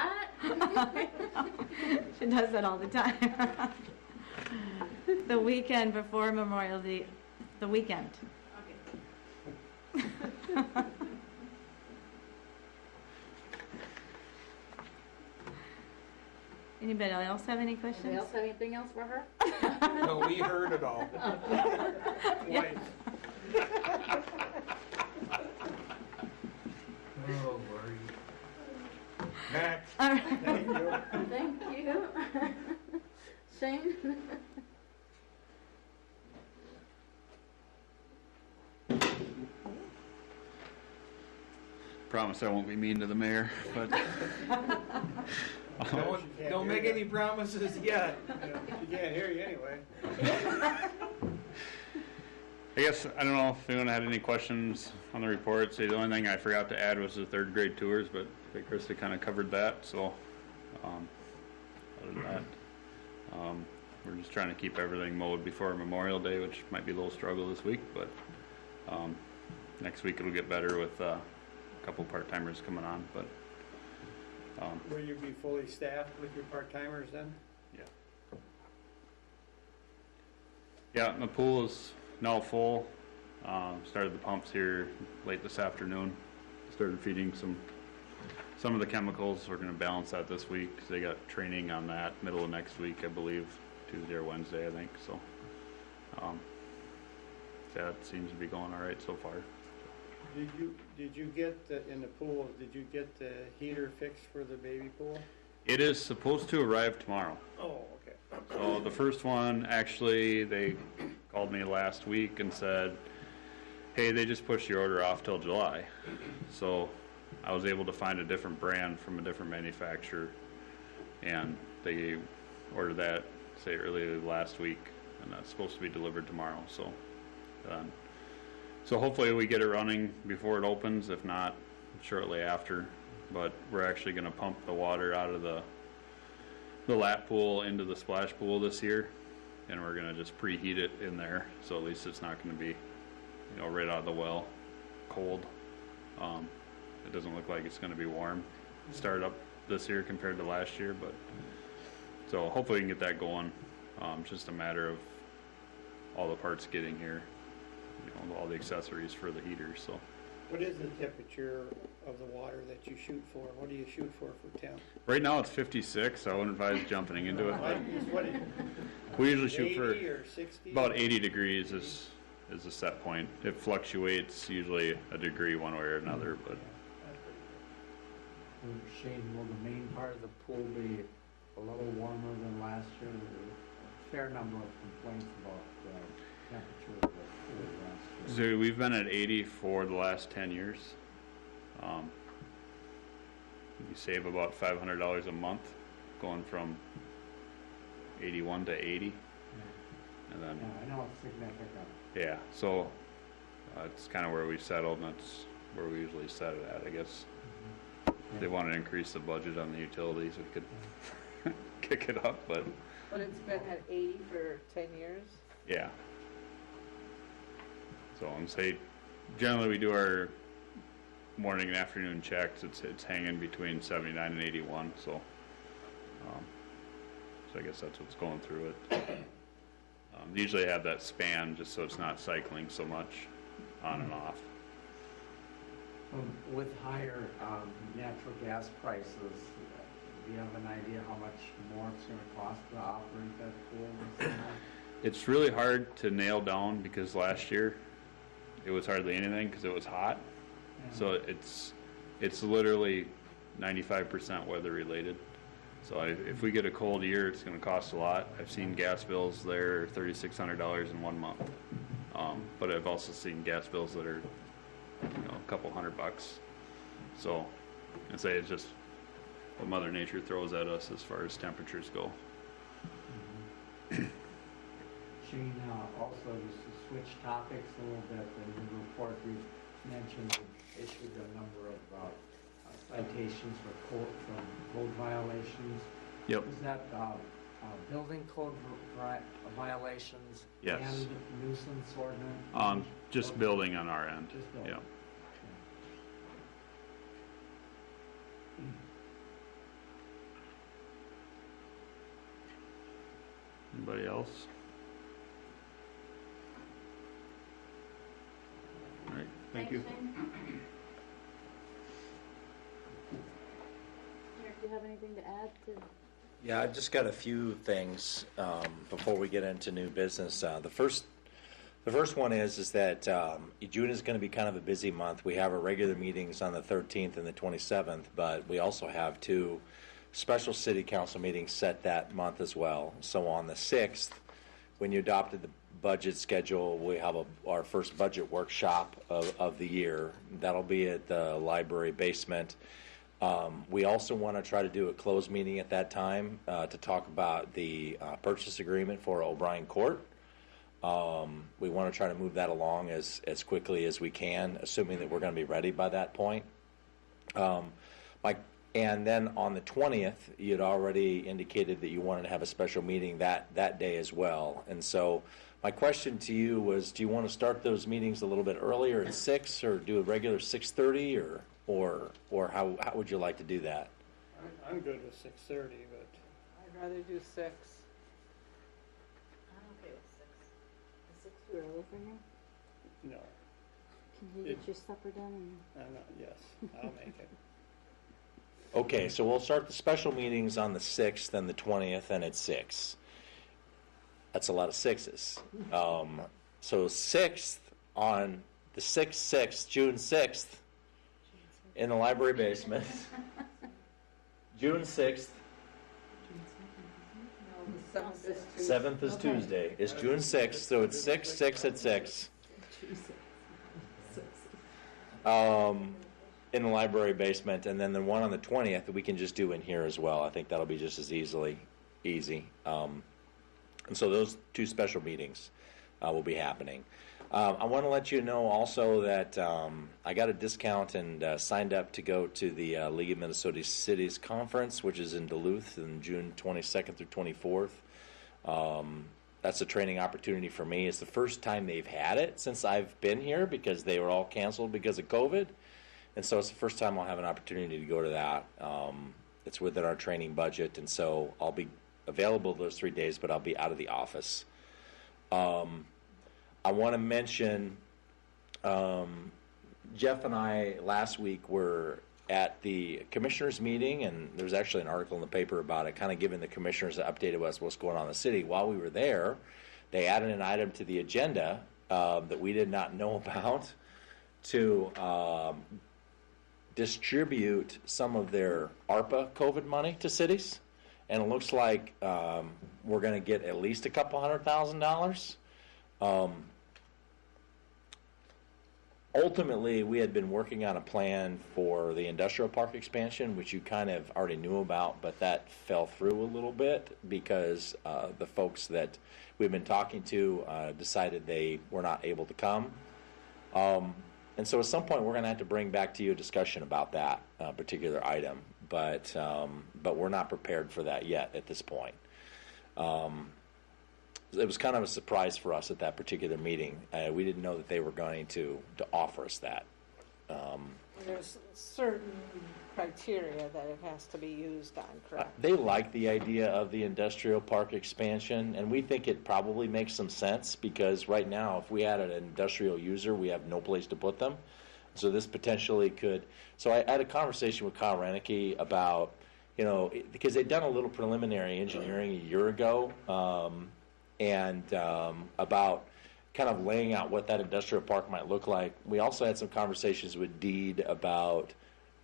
She does that all the time. The weekend before Memorial Day, the weekend. Okay. Anybody else have any questions? Anybody else have anything else for her? no, we heard it all. Yeah. Oh, Lord. Next. All right. Thank you. Thank you. Shane? Promise I won't be mean to the mayor, but Don't make any promises yet. She can't hear you anyway. I guess, I don't know if anyone had any questions on the reports. The only thing I forgot to add was the third grade tours, but I think Krista kind of covered that, so, other than that, we're just trying to keep everything mowed before Memorial Day, which might be a little struggle this week, but, next week it'll get better with, a couple part-timers coming on, but, Will you be fully staffed with your part-timers then? yeah, and the pool is now full. Started the pumps here late this afternoon. Started feeding some of the chemicals. We're going to balance that this week because they got training on that middle of next week, I believe, Tuesday or Wednesday, I think. So that seems to be going all right so far. Did you get in the pool? Did you get the heater fixed for the baby pool? It is supposed to arrive tomorrow. Oh, okay. So the first one, actually, they called me last week and said, hey, they just pushed your order off till July. So I was able to find a different brand from a different manufacturer, and they ordered that, say, early last week, and that's supposed to be delivered tomorrow. So hopefully we get it running before it opens, if not shortly after. But we're actually going to pump the water out of the lap pool into the splash pool this year, and we're going to just preheat it in there, so at least it's not going to be, right out of the well, cold. It doesn't look like it's going to be warm start up this year compared to last year, but so hopefully we can get that going. It's just a matter of all the parts getting here, all the accessories for the heater. So What is the temperature of the water that you shoot for? What do you shoot for temp? right now it's 56, so I wouldn't advise jumping into it. What is We usually shoot for 80 or 60? about 80 degrees is a set point. It fluctuates usually a degree one way or another, but Shane, will the main part of the pool be a little warmer than last year? There were a fair number of complaints about the temperature of the pool last year. so we've been at 80 for the last 10 years. You save about $500 a month going from 81 to 80. And then, Yeah, I know it's significant. yeah, so it's kind of where we settled, and that's where we usually set it at, I guess. If they want to increase the budget on the utilities, we could kick it up, but But it's been at 80 for 10 years? yeah. So I'm say, generally we do our morning and afternoon checks. It's hanging between 79 and 81. So I guess that's what's going through it. Usually I have that span just so it's not cycling so much on and off. With higher natural gas prices, do you have an idea how much more it's going to cost to operate that pool this summer? It's really hard to nail down because last year it was hardly anything because it was hot. Yeah. So it's literally 95% weather related. So if we get a cold year, it's going to cost a lot. I've seen gas bills there $3,600 in 1 month, but I've also seen gas bills that are a couple $100. So I'd say it's just what Mother Nature throws at us as far as temperatures go. Shane, also just to switch topics a little bit, in the report you mentioned you issued a number of citations for code violations. Yep. Is that building code violations Yes. and nuisance ordinance? Just building on our end. Just building. Yeah. Anybody else? All right, thank you. Eric, do you have anything to add to? Yeah, I've just got a few things before we get into new business. The first one is that June is going to be kind of a busy month. We have our regular meetings on the 13th and the 27th, but we also have 2 special city council meetings set that month as well. So on the 6th, when you adopted the budget schedule, we have our first budget workshop of the year. That'll be at the library basement. We also want to try to do a closed meeting at that time to talk about the purchase agreement for O'Brien Court. We want to try to move that along as quickly as we can, assuming that we're going to be ready by that point. And then on the 20th, you'd already indicated that you wanted to have a special meeting that day as well. And so my question to you was, do you want to start those meetings a little bit earlier at 6 or do a regular 6:30 or how would you like to do that? I'm good with 6:30, but I'd rather do 6. I'm okay with 6. Is 6 too early for you? no. Can you get your supper done? Yes, I'll make it. Okay, so we'll start the special meetings on the 6th and the 20th, and it's 6. That's a lot of 6s. So 6th on the 6th, June 6th, in the library basement. June 6th. No, the 7th 7th is Tuesday. is Tuesday. It's June 6th, so it's 6 at 6. In the library basement, and then the one on the 20th we can just do in here as well. I think that'll be just as easy. And so those 2 special meetings will be happening. I want to let you know also that I got a discount and signed up to go to the League of Minnesota Cities Conference, which is in Duluth in June 22nd through 24th. That's a training opportunity for me. It's the first time they've had it since I've been here because they were all canceled because of COVID. And so it's the first time I'll have an opportunity to go to that. It's within our training budget, and so I'll be available those 3 days, but I'll be out of the office. I want to mention Jeff and I last week were at the commissioners meeting, and there's actually an article in the paper about it, kind of giving the commissioners an update of what's going on in the city. While we were there, they added an item to the agenda that we did not know about to distribute some of their ARPA COVID money to cities. And it looks like we're going to get at least a couple $100,000. Ultimately, we had been working on a plan for the industrial park expansion, which you kind of already knew about, but that fell through a little bit because the folks that we've been talking to decided they were not able to come. And so at some point, we're going to have to bring back to you a discussion about that particular item, but we're not prepared for that yet at this point. It was kind of a surprise for us at that particular meeting. We didn't know that they were going to offer us that. There's certain criteria that it has to be used on, correct? They like the idea of the industrial park expansion, and we think it probably makes some sense because right now, if we had an industrial user, we have no place to put them. So this potentially could. So I had a conversation with Kyle Renicky about, because they'd done a little preliminary engineering a year ago, and about kind of laying out what that industrial park might look like. We also had some conversations with Deed about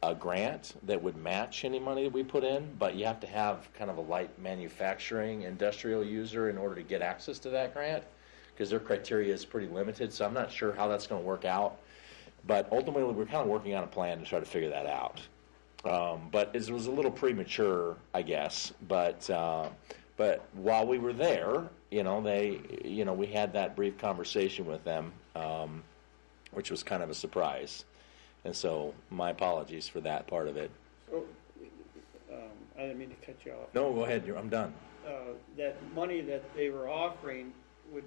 a grant that would match any money that we put in, but you have to have kind of a light manufacturing industrial user in order to get access to that grant because their criteria is pretty limited, so I'm not sure how that's going to work out. But ultimately, we're kind of working on a plan to try to figure that out. But it was a little premature, I guess. But while we were there, we had that brief conversation with them, which was kind of a surprise. And so my apologies for that part of it. So, I didn't mean to cut you off. No, go ahead. I'm done. That money that they were offering would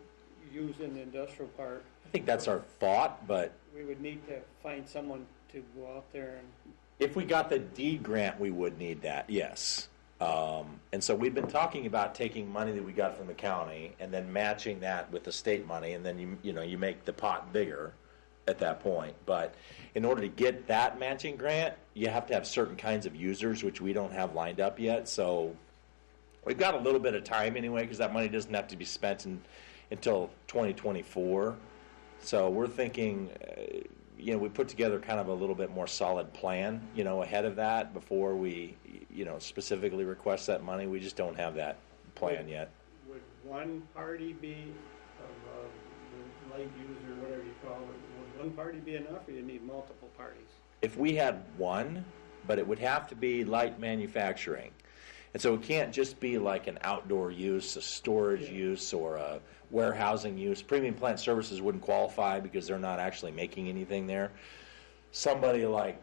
use in the industrial park. I think that's our thought, but we would need to find someone to go out there and. If we got the deed grant, we would need that, yes. And so we've been talking about taking money that we got from the county and then matching that with the state money, and then you make the pot bigger at that point. But in order to get that matching grant, you have to have certain kinds of users, which we don't have lined up yet. So we've got a little bit of time anyway, because that money doesn't have to be spent until 2024. So we're thinking, we put together kind of a little bit more solid plan, ahead of that before we, specifically request that money. We just don't have that plan yet. Would one party be, the light user, whatever you call it, would one party be enough, or you need multiple parties? If we had one, but it would have to be light manufacturing. And so it can't just be like an outdoor use, a storage use, or a warehousing use. Premium plant services wouldn't qualify because they're not actually making anything there. Somebody like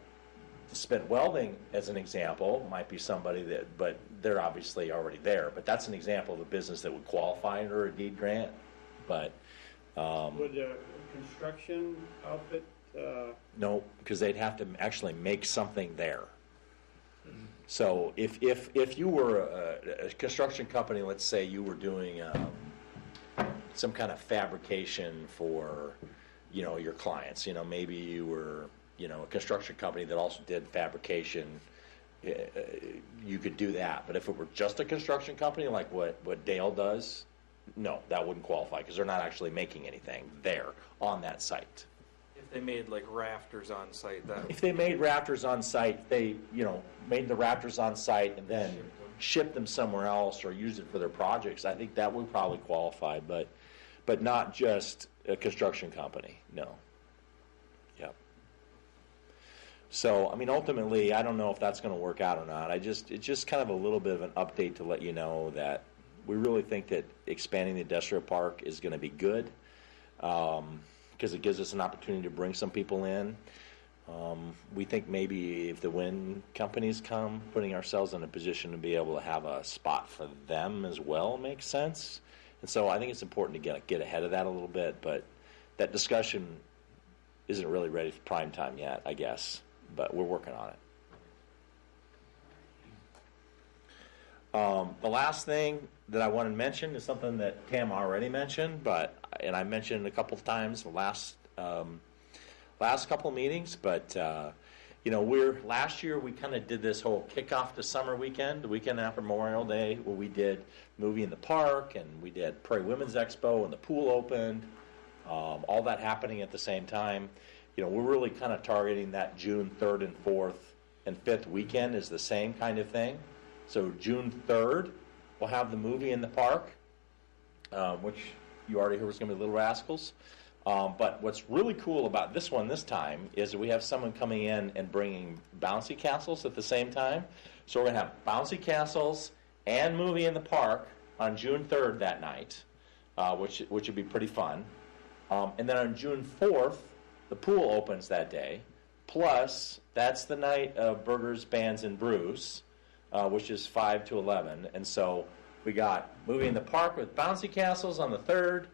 spent welding, as an example, might be somebody but they're obviously already there. But that's an example of a business that would qualify under a deed grant. But would a construction outfit? No, because they'd have to actually make something there. So if you were a construction company, let's say you were doing some kind of fabrication for, your clients. Maybe you were, a construction company that also did fabrication. You could do that. But if it were just a construction company like what Dale does, no, that wouldn't qualify because they're not actually making anything there on that site. If they made like rafters on site, if they made rafters on site, they made the rafters on site and then shipped them somewhere else or used it for their projects. I think that would probably qualify, but not just a construction company. No. Yep. So ultimately, I don't know if that's going to work out or not. It's just kind of a little bit of an update to let you know that we really think that expanding the industrial park is going to be good. Because it gives us an opportunity to bring some people in. We think maybe if the wind companies come, putting ourselves in a position to be able to have a spot for them as well makes sense. And so I think it's important to get ahead of that a little bit, but that discussion isn't really ready for prime time yet, I guess, but we're working on it. The last thing that I want to mention is something that Tam already mentioned, and I mentioned a couple of times the last couple of meetings, but last year we kind of did this whole kickoff to summer weekend, the weekend after Memorial Day, where we did movie in the park, and we did Prairie Women's Expo, and the pool opened, all that happening at the same time. We're really kind of targeting that June 3rd and 4th and 5th weekend is the same kind of thing. So June 3rd, we'll have the movie in the park, which you already heard was going to be Little Rascals. But what's really cool about this one this time is that we have someone coming in and bringing bouncy castles at the same time. So we're going to have bouncy castles and movie in the park on June 3rd that night, which would be pretty fun. And then on June 4th, the pool opens that day. Plus, that's the night of Burgers, Bands, and Brews, which is 5 to 11. And so we got movie in the park with bouncy castles on the 3rd.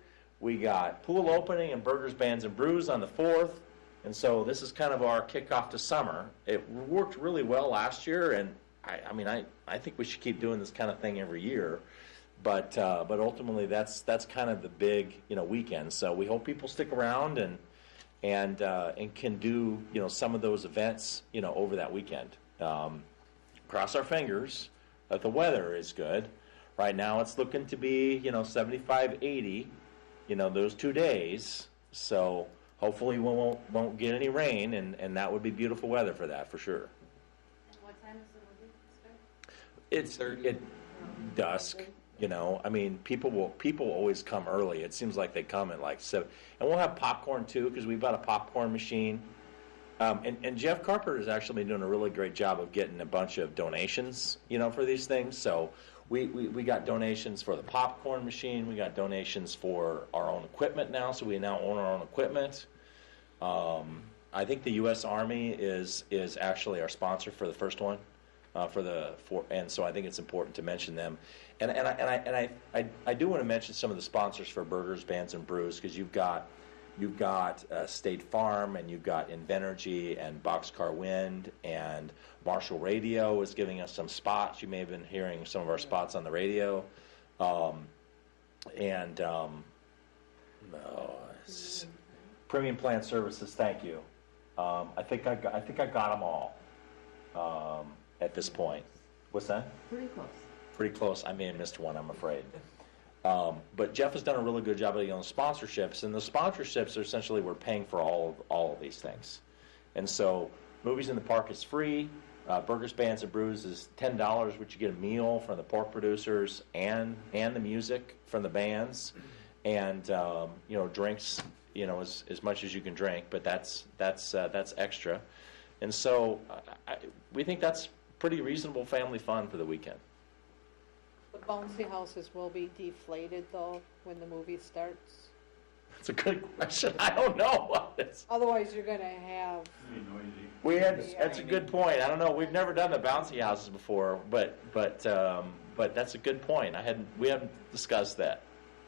We got pool opening and Burgers, Bands, and Brews on the 4th. And so this is kind of our kickoff to summer. It worked really well last year, and I think we should keep doing this kind of thing every year. But ultimately, that's kind of the big weekend. So we hope people stick around and can do some of those events over that weekend. Cross our fingers that the weather is good. Right now, it's looking to be 75, 80. Those 2 days. So hopefully we won't get any rain, and that would be beautiful weather for that for sure. And what time does the movie start? It's at dusk. People always come early. It seems like they come at like 7. And we'll have popcorn too, because we've got a popcorn machine. And Jeff Carpenter has actually been doing a really great job of getting a bunch of donations, for these things. So we got donations for the popcorn machine. We got donations for our own equipment now. So we now own our own equipment. I think the U.S. Army is actually our sponsor for the first one. And so I think it's important to mention them. And I do want to mention some of the sponsors for Burgers, Bands, and Brews, because you've got State Farm, and you've got Invenergy and Boxcar Wind, and Marshall Radio is giving us some spots. You may have been hearing some of our spots on the radio, Premium Plant Services. Thank you. I think I got them all at this point. What's that? Pretty close. Pretty close. I may have missed one, I'm afraid. But Jeff has done a really good job of sponsorships, and the sponsorships are essentially we're paying for all of these things. And so Movies in the Park is free. Burgers, Bands, and Brews is $10, which you get a meal from the pork producers and the music from the bands, and drinks as much as you can drink, but that's extra. And so we think that's pretty reasonable family fun for the weekend. The bouncy houses will be deflated though when the movie starts. That's a good question. I don't know. Otherwise, you're gonna have. That's a good point. I don't know. We've never done the bouncy houses before, but that's a good point. We haven't discussed that.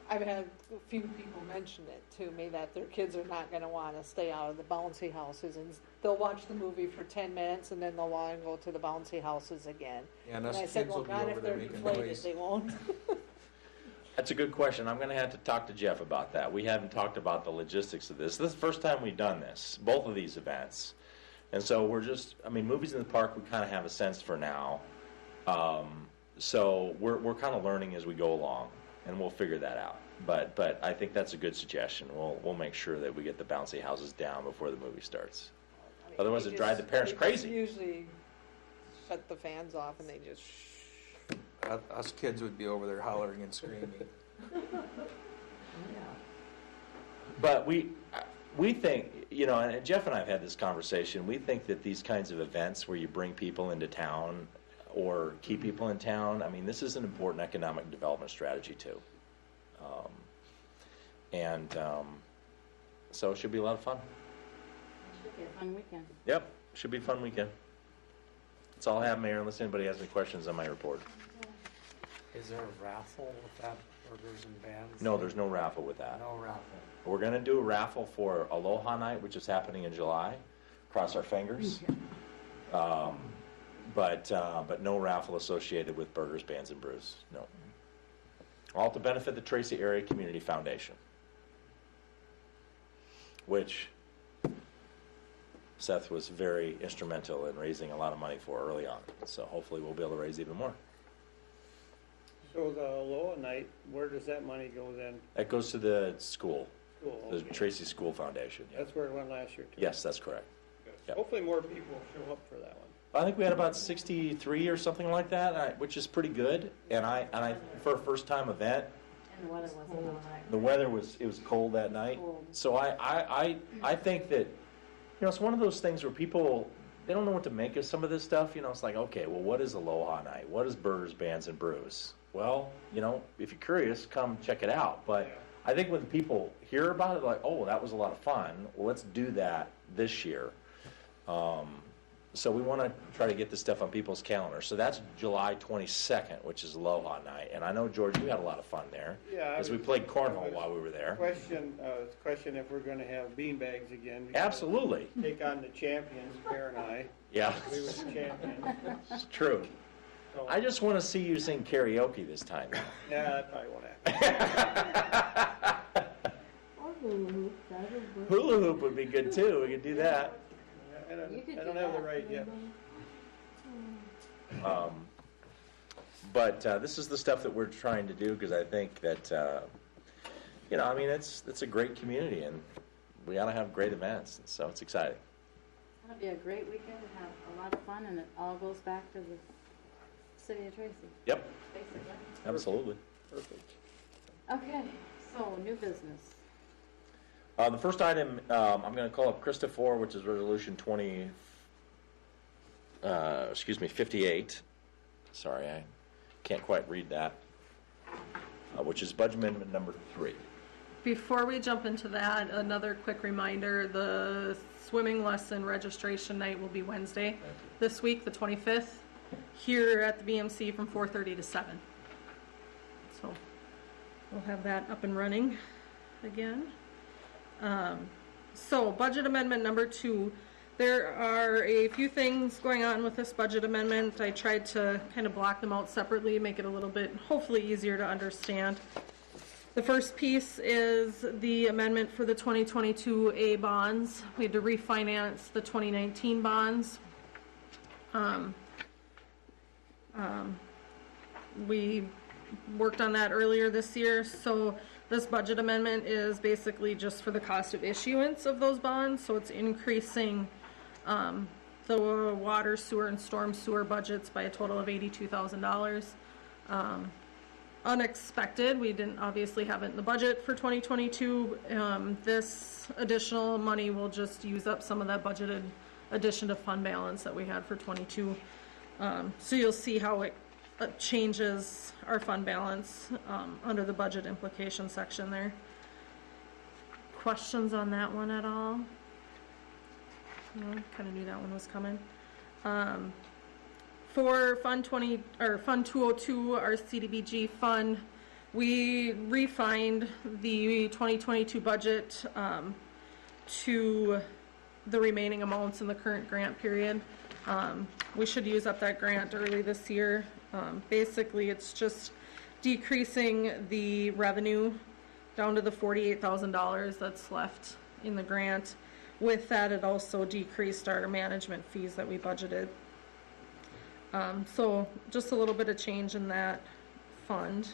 I've had a few people mention it to me that their kids are not going to want to stay out of the bouncy houses, and they'll watch the movie for 10 minutes and then they'll want to go to the bouncy houses again. Yeah, and I said, well, not if they're deflated, they won't. That's a good question. I'm going to have to talk to Jeff about that. We haven't talked about the logistics of this. This is the first time we've done this, both of these events. And so Movies in the Park, we kind of have a sense for now. So we're kind of learning as we go along, and we'll figure that out. But I think that's a good suggestion. We'll make sure that we get the bouncy houses down before the movie starts. Otherwise, it drives the parents crazy. They usually shut the fans off and they just. Us kids would be over there hollering and screaming. But we think, and Jeff and I have had this conversation. We think that these kinds of events where you bring people into town or keep people in town, this is an important economic development strategy too. So it should be a lot of fun. It should be a fun weekend. Yep, should be a fun weekend. That's all I have, Mayor, unless anybody has any questions on my report. Is there a raffle with that, Burgers and Bands? No, there's no raffle with that. No raffle. We're going to do a raffle for Aloha Night, which is happening in July. Cross our fingers. But no raffle associated with Burgers, Bands, and Brews. No. All to benefit the Tracy Area Community Foundation, which Seth was very instrumental in raising a lot of money for early on. So hopefully we'll be able to raise even more. So the Aloha Night, where does that money go then? That goes to the school, Okay. the Tracy School Foundation. Yeah. That's where it went last year too? Yes, that's correct. Yep. Hopefully more people show up for that one. I think we had about 63 or something like that, which is pretty good. And I for a first time event. And the weather wasn't all right. The weather was cold that night. Cold. So I think that it's one of those things where people they don't know what to make of some of this stuff. It's like, okay, well, what is Aloha Night? What is Burgers, Bands, and Brews? Well, if you're curious, come check it out. But I think when people hear about it, like, oh, that was a lot of fun, well, let's do that this year. So we want to try to get this stuff on people's calendars. So that's July 22nd, which is Aloha Night. And I know, George, you had a lot of fun there. Yeah. Because we played cornhole while we were there. Question if we're going to have beanbags again. Absolutely. Take on the champions, Bear and I. Yeah. We were the champions. It's true. So, I just want to see you sing karaoke this time. yeah, that probably won't happen. Hula hoop would be good too. We could do that. I don't have the right yet. But this is the stuff that we're trying to do because I think that, I mean, it's a great community and we ought to have great events. And so it's exciting. It'll be a great weekend and have a lot of fun, and it all goes back to the city of Tracy. Yep. Basically. Absolutely. Perfect. Okay, so new business. The first item, I'm going to call up Krista 4, which is resolution 58. Sorry, I can't quite read that. Which is budget amendment number 3. Before we jump into that, another quick reminder, the swimming lesson registration night will be Wednesday this week, the 25th, here at the BMC from 4:30 to 7. So we'll have that up and running again. So budget amendment number 2, there are a few things going on with this budget amendment. I tried to kind of block them out separately, make it a little bit hopefully easier to understand. The first piece is the amendment for the 2022 A bonds. We had to refinance the 2019 bonds. We worked on that earlier this year, so this budget amendment is basically just for the cost of issuance of those bonds, so it's increasing the water, sewer, and storm sewer budgets by a total of $82,000. Unexpected, we didn't obviously have it in the budget for 2022. This additional money will just use up some of that budgeted addition to fund balance that we had for 22. So you'll see how it changes our fund balance under the budget implication section there. Questions on that one at all? No, kind of knew that one was coming. For Fund 202, our CDBG fund, we refined the 2022 budget to the remaining amounts in the current grant period. We should use up that grant early this year. Basically, it's just decreasing the revenue down to the $48,000 that's left in the grant. With that, it also decreased our management fees that we budgeted. So just a little bit of change in that fund.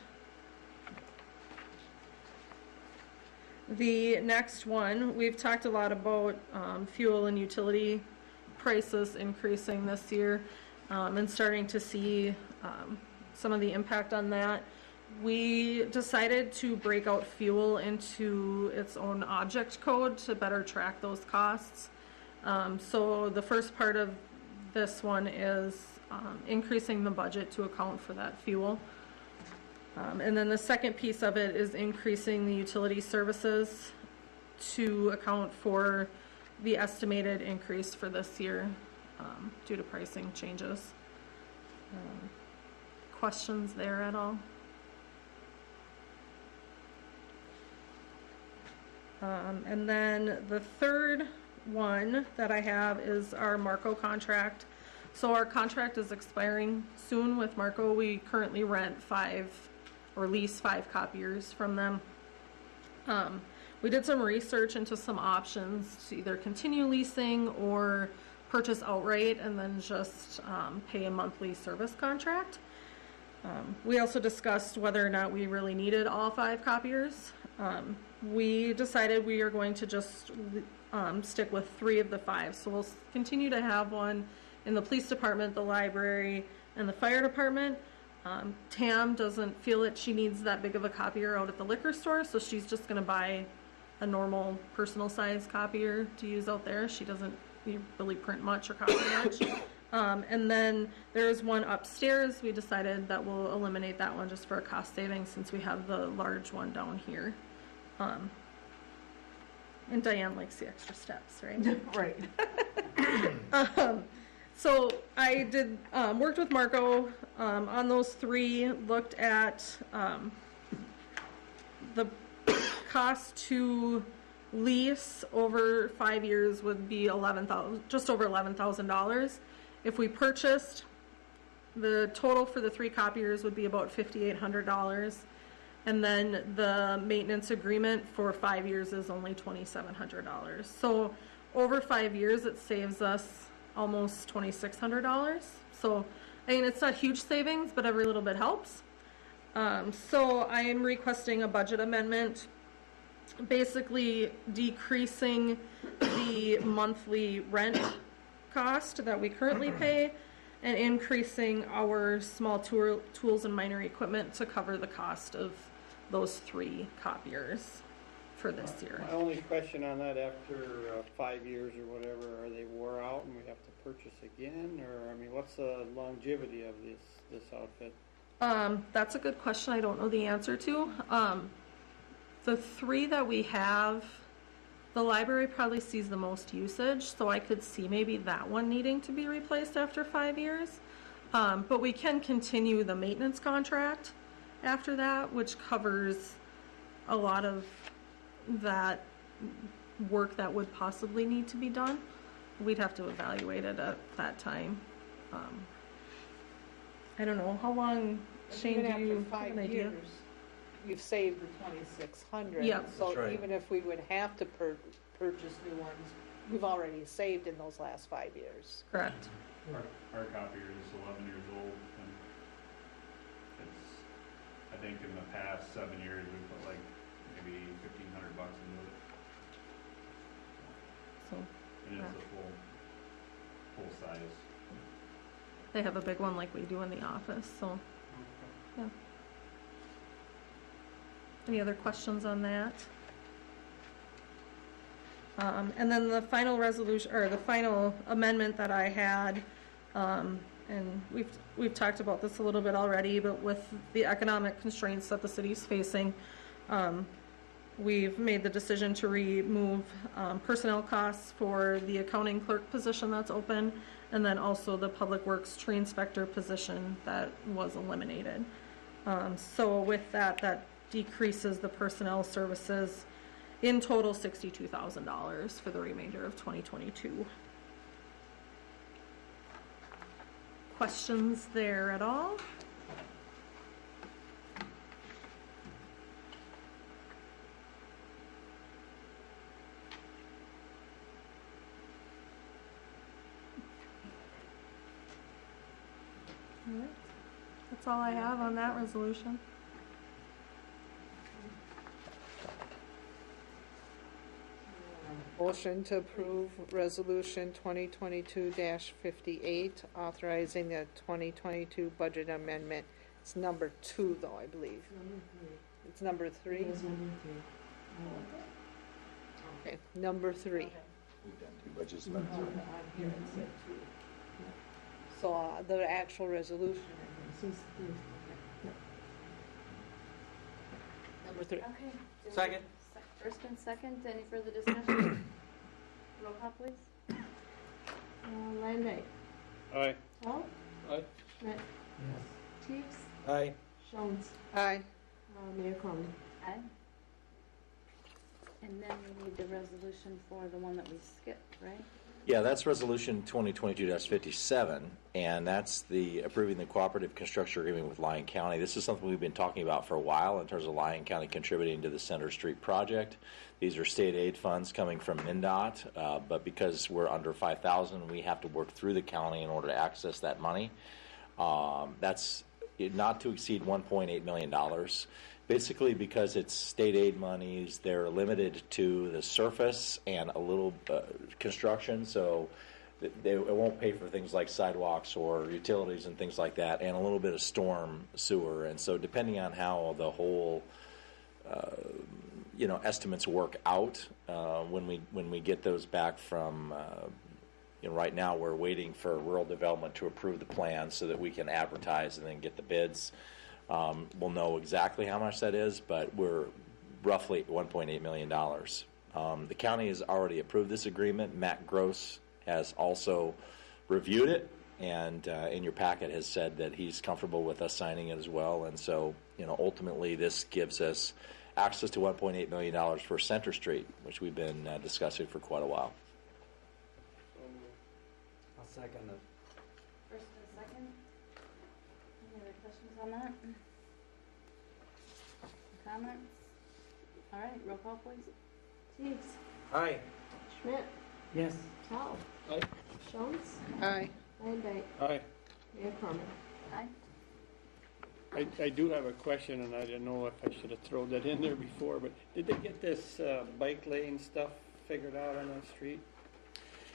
The next one, we've talked a lot about fuel and utility prices increasing this year and starting to see some of the impact on that. We decided to break out fuel into its own object code to better track those costs. So the first part of this one is increasing the budget to account for that fuel. And then the second piece of it is increasing the utility services to account for the estimated increase for this year due to pricing changes. Questions there at all? And then the third one that I have is our Marco contract. So our contract is expiring soon with Marco. We currently rent 5 or lease 5 copiers from them. We did some research into some options to either continue leasing or purchase outright and then just pay a monthly service contract. We also discussed whether or not we really needed all 5 copiers. We decided we are going to just stick with 3 of the 5. So we'll continue to have one in the police department, the library, and the fire department. Tam doesn't feel that she needs that big of a copier out at the liquor store, so she's just going to buy a normal personal size copier to use out there. She doesn't really print much or copy much. And then there's one upstairs. We decided that we'll eliminate that one just for a cost saving since we have the large one down here And Diane likes the extra steps, right? Right. So I did, worked with Marco, on those three, looked at, the cost to lease over 5 years would be just over $11,000. If we purchased, the total for the 3 copiers would be about $5,800. And then the maintenance agreement for 5 years is only $2,700. So over 5 years, it saves us almost $2,600. So, I mean, it's not huge savings, but every little bit helps. So I am requesting a budget amendment, basically decreasing the monthly rent cost that we currently pay and increasing our small tools and minor equipment to cover the cost of those 3 copiers for this year. My only question on that, after 5 years or whatever, are they wore out and we have to purchase again? Or, I mean, what's the longevity of this outfit? That's a good question I don't know the answer to. The 3 that we have, the library probably sees the most usage, so I could see maybe that one needing to be replaced after 5 years. But we can continue the maintenance contract after that, which covers a lot of that work that would possibly need to be done. We'd have to evaluate it at that time. I don't know, how long, Shane, do you have an idea? Years, you've saved the $2,600. Yep. So That's right. even if we would have to purchase new ones, we've already saved in those last 5 years. Correct. Our copier is 11 years old, and it's, I think in the past 7 years, we put like maybe $1,500 into it. So, And it's a full size. they have a big one like we do in the office, so, yeah. Any other questions on that? And then the final resolution, or the final amendment that I had, and we've talked about this a little bit already, but with the economic constraints that the city's facing, we've made the decision to remove personnel costs for the accounting clerk position that's open, and then also the public works tree inspector position that was eliminated. So with that decreases the personnel services in total $62,000 for the remainder of 2022. Questions there at all? All right. That's all I have on that resolution. Motion to approve resolution 2022-58, authorizing the 2022 budget amendment. It's number 2 though, I believe. It's number 3? It is number 3. Okay, number 3. We've done 2 budgets. So the actual resolution. Number 3. Okay. Second. First and second, any further discussion? Roll call, please. Landay. Aye. Paul? Aye. Schmidt? Yes. Teagues? Aye. Jones? Aye. Mayor Conley? Aye. And then we need the resolution for the one that we skipped, right? Yeah, that's resolution 2022-57, and that's the approving the cooperative construction agreement with Lyon County. This is something we've been talking about for a while in terms of Lyon County contributing to the Center Street project. These are state aid funds coming from MnDOT, but because we're under 5,000, we have to work through the county in order to access that money. That's not to exceed $1.8 million. Basically, because it's state aid monies, they're limited to the surface and a little construction, so it won't pay for things like sidewalks or utilities and things like that, and a little bit of storm sewer. And so, depending on how the whole estimates work out, when we get those back from. Right now, we're waiting for rural development to approve the plan so that we can advertise and then get the bids. We'll know exactly how much that is, but we're roughly $1.8 million. The county has already approved this agreement. Matt Gross has also reviewed it, and in your packet has said that he's comfortable with us signing it as well. And so, ultimately this gives us access to $1.8 million for Center Street, which we've been discussing for quite a while. I'll second it. First and second. Any other questions on that? Comments? All right, roll call please. Teagues, Aye. Schmidt, Yes. Powell, Aye. Jones, Aye. Van Dyke, Aye. Mayor Corman. Aye. I do have a question, and I didn't know if I should have thrown that in there before, but did they get this bike lane stuff figured out on that street?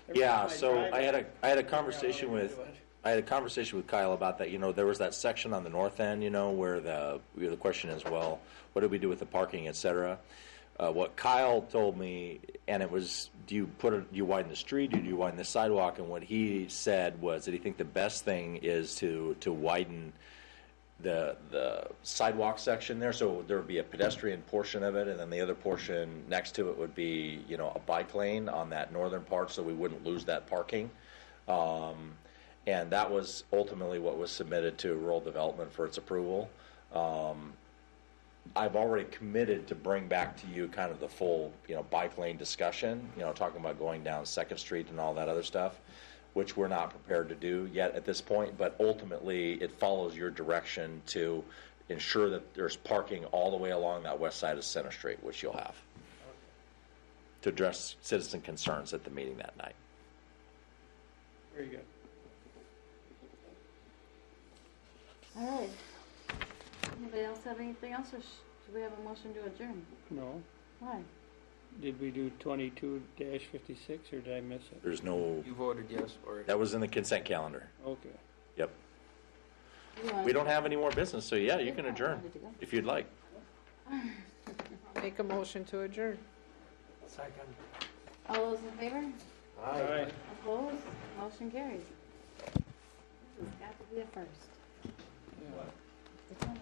Every Yeah, time so drive I it, had a figure out how conversation to with do it. I had a conversation with Kyle about that. There was that section on the north end, where the question is, well, what do we do with the parking, et cetera? What Kyle told me, and it was, do you widen the street, do you widen the sidewalk? And what he said was that he think the best thing is to widen the sidewalk section there, so there would be a pedestrian portion of it, and then the other portion next to it would be, a bike lane on that northern part, so we wouldn't lose that parking. And that was ultimately what was submitted to rural development for its approval. I've already committed to bring back to you kind of the full, bike lane discussion, talking about going down 2nd Street and all that other stuff, which we're not prepared to do yet at this point, but ultimately it follows your direction to ensure that there's parking all the way along that west side of Center Street, which you'll have, to address citizen concerns at the meeting that night. Very good. All right. Anybody else have anything else, or should we have a motion to adjourn? No. Why? Did we do 22-56, or did I miss it? There's no, You voted yes for it. that was in the consent calendar. Okay. Yep. You want- We don't have any more business, so yeah, you can adjourn Ready to go. if you'd like. Make a motion to adjourn. Second. All those in favor? Aye. Opposed? Motion carries. This has got to be a first. Yeah. It's on the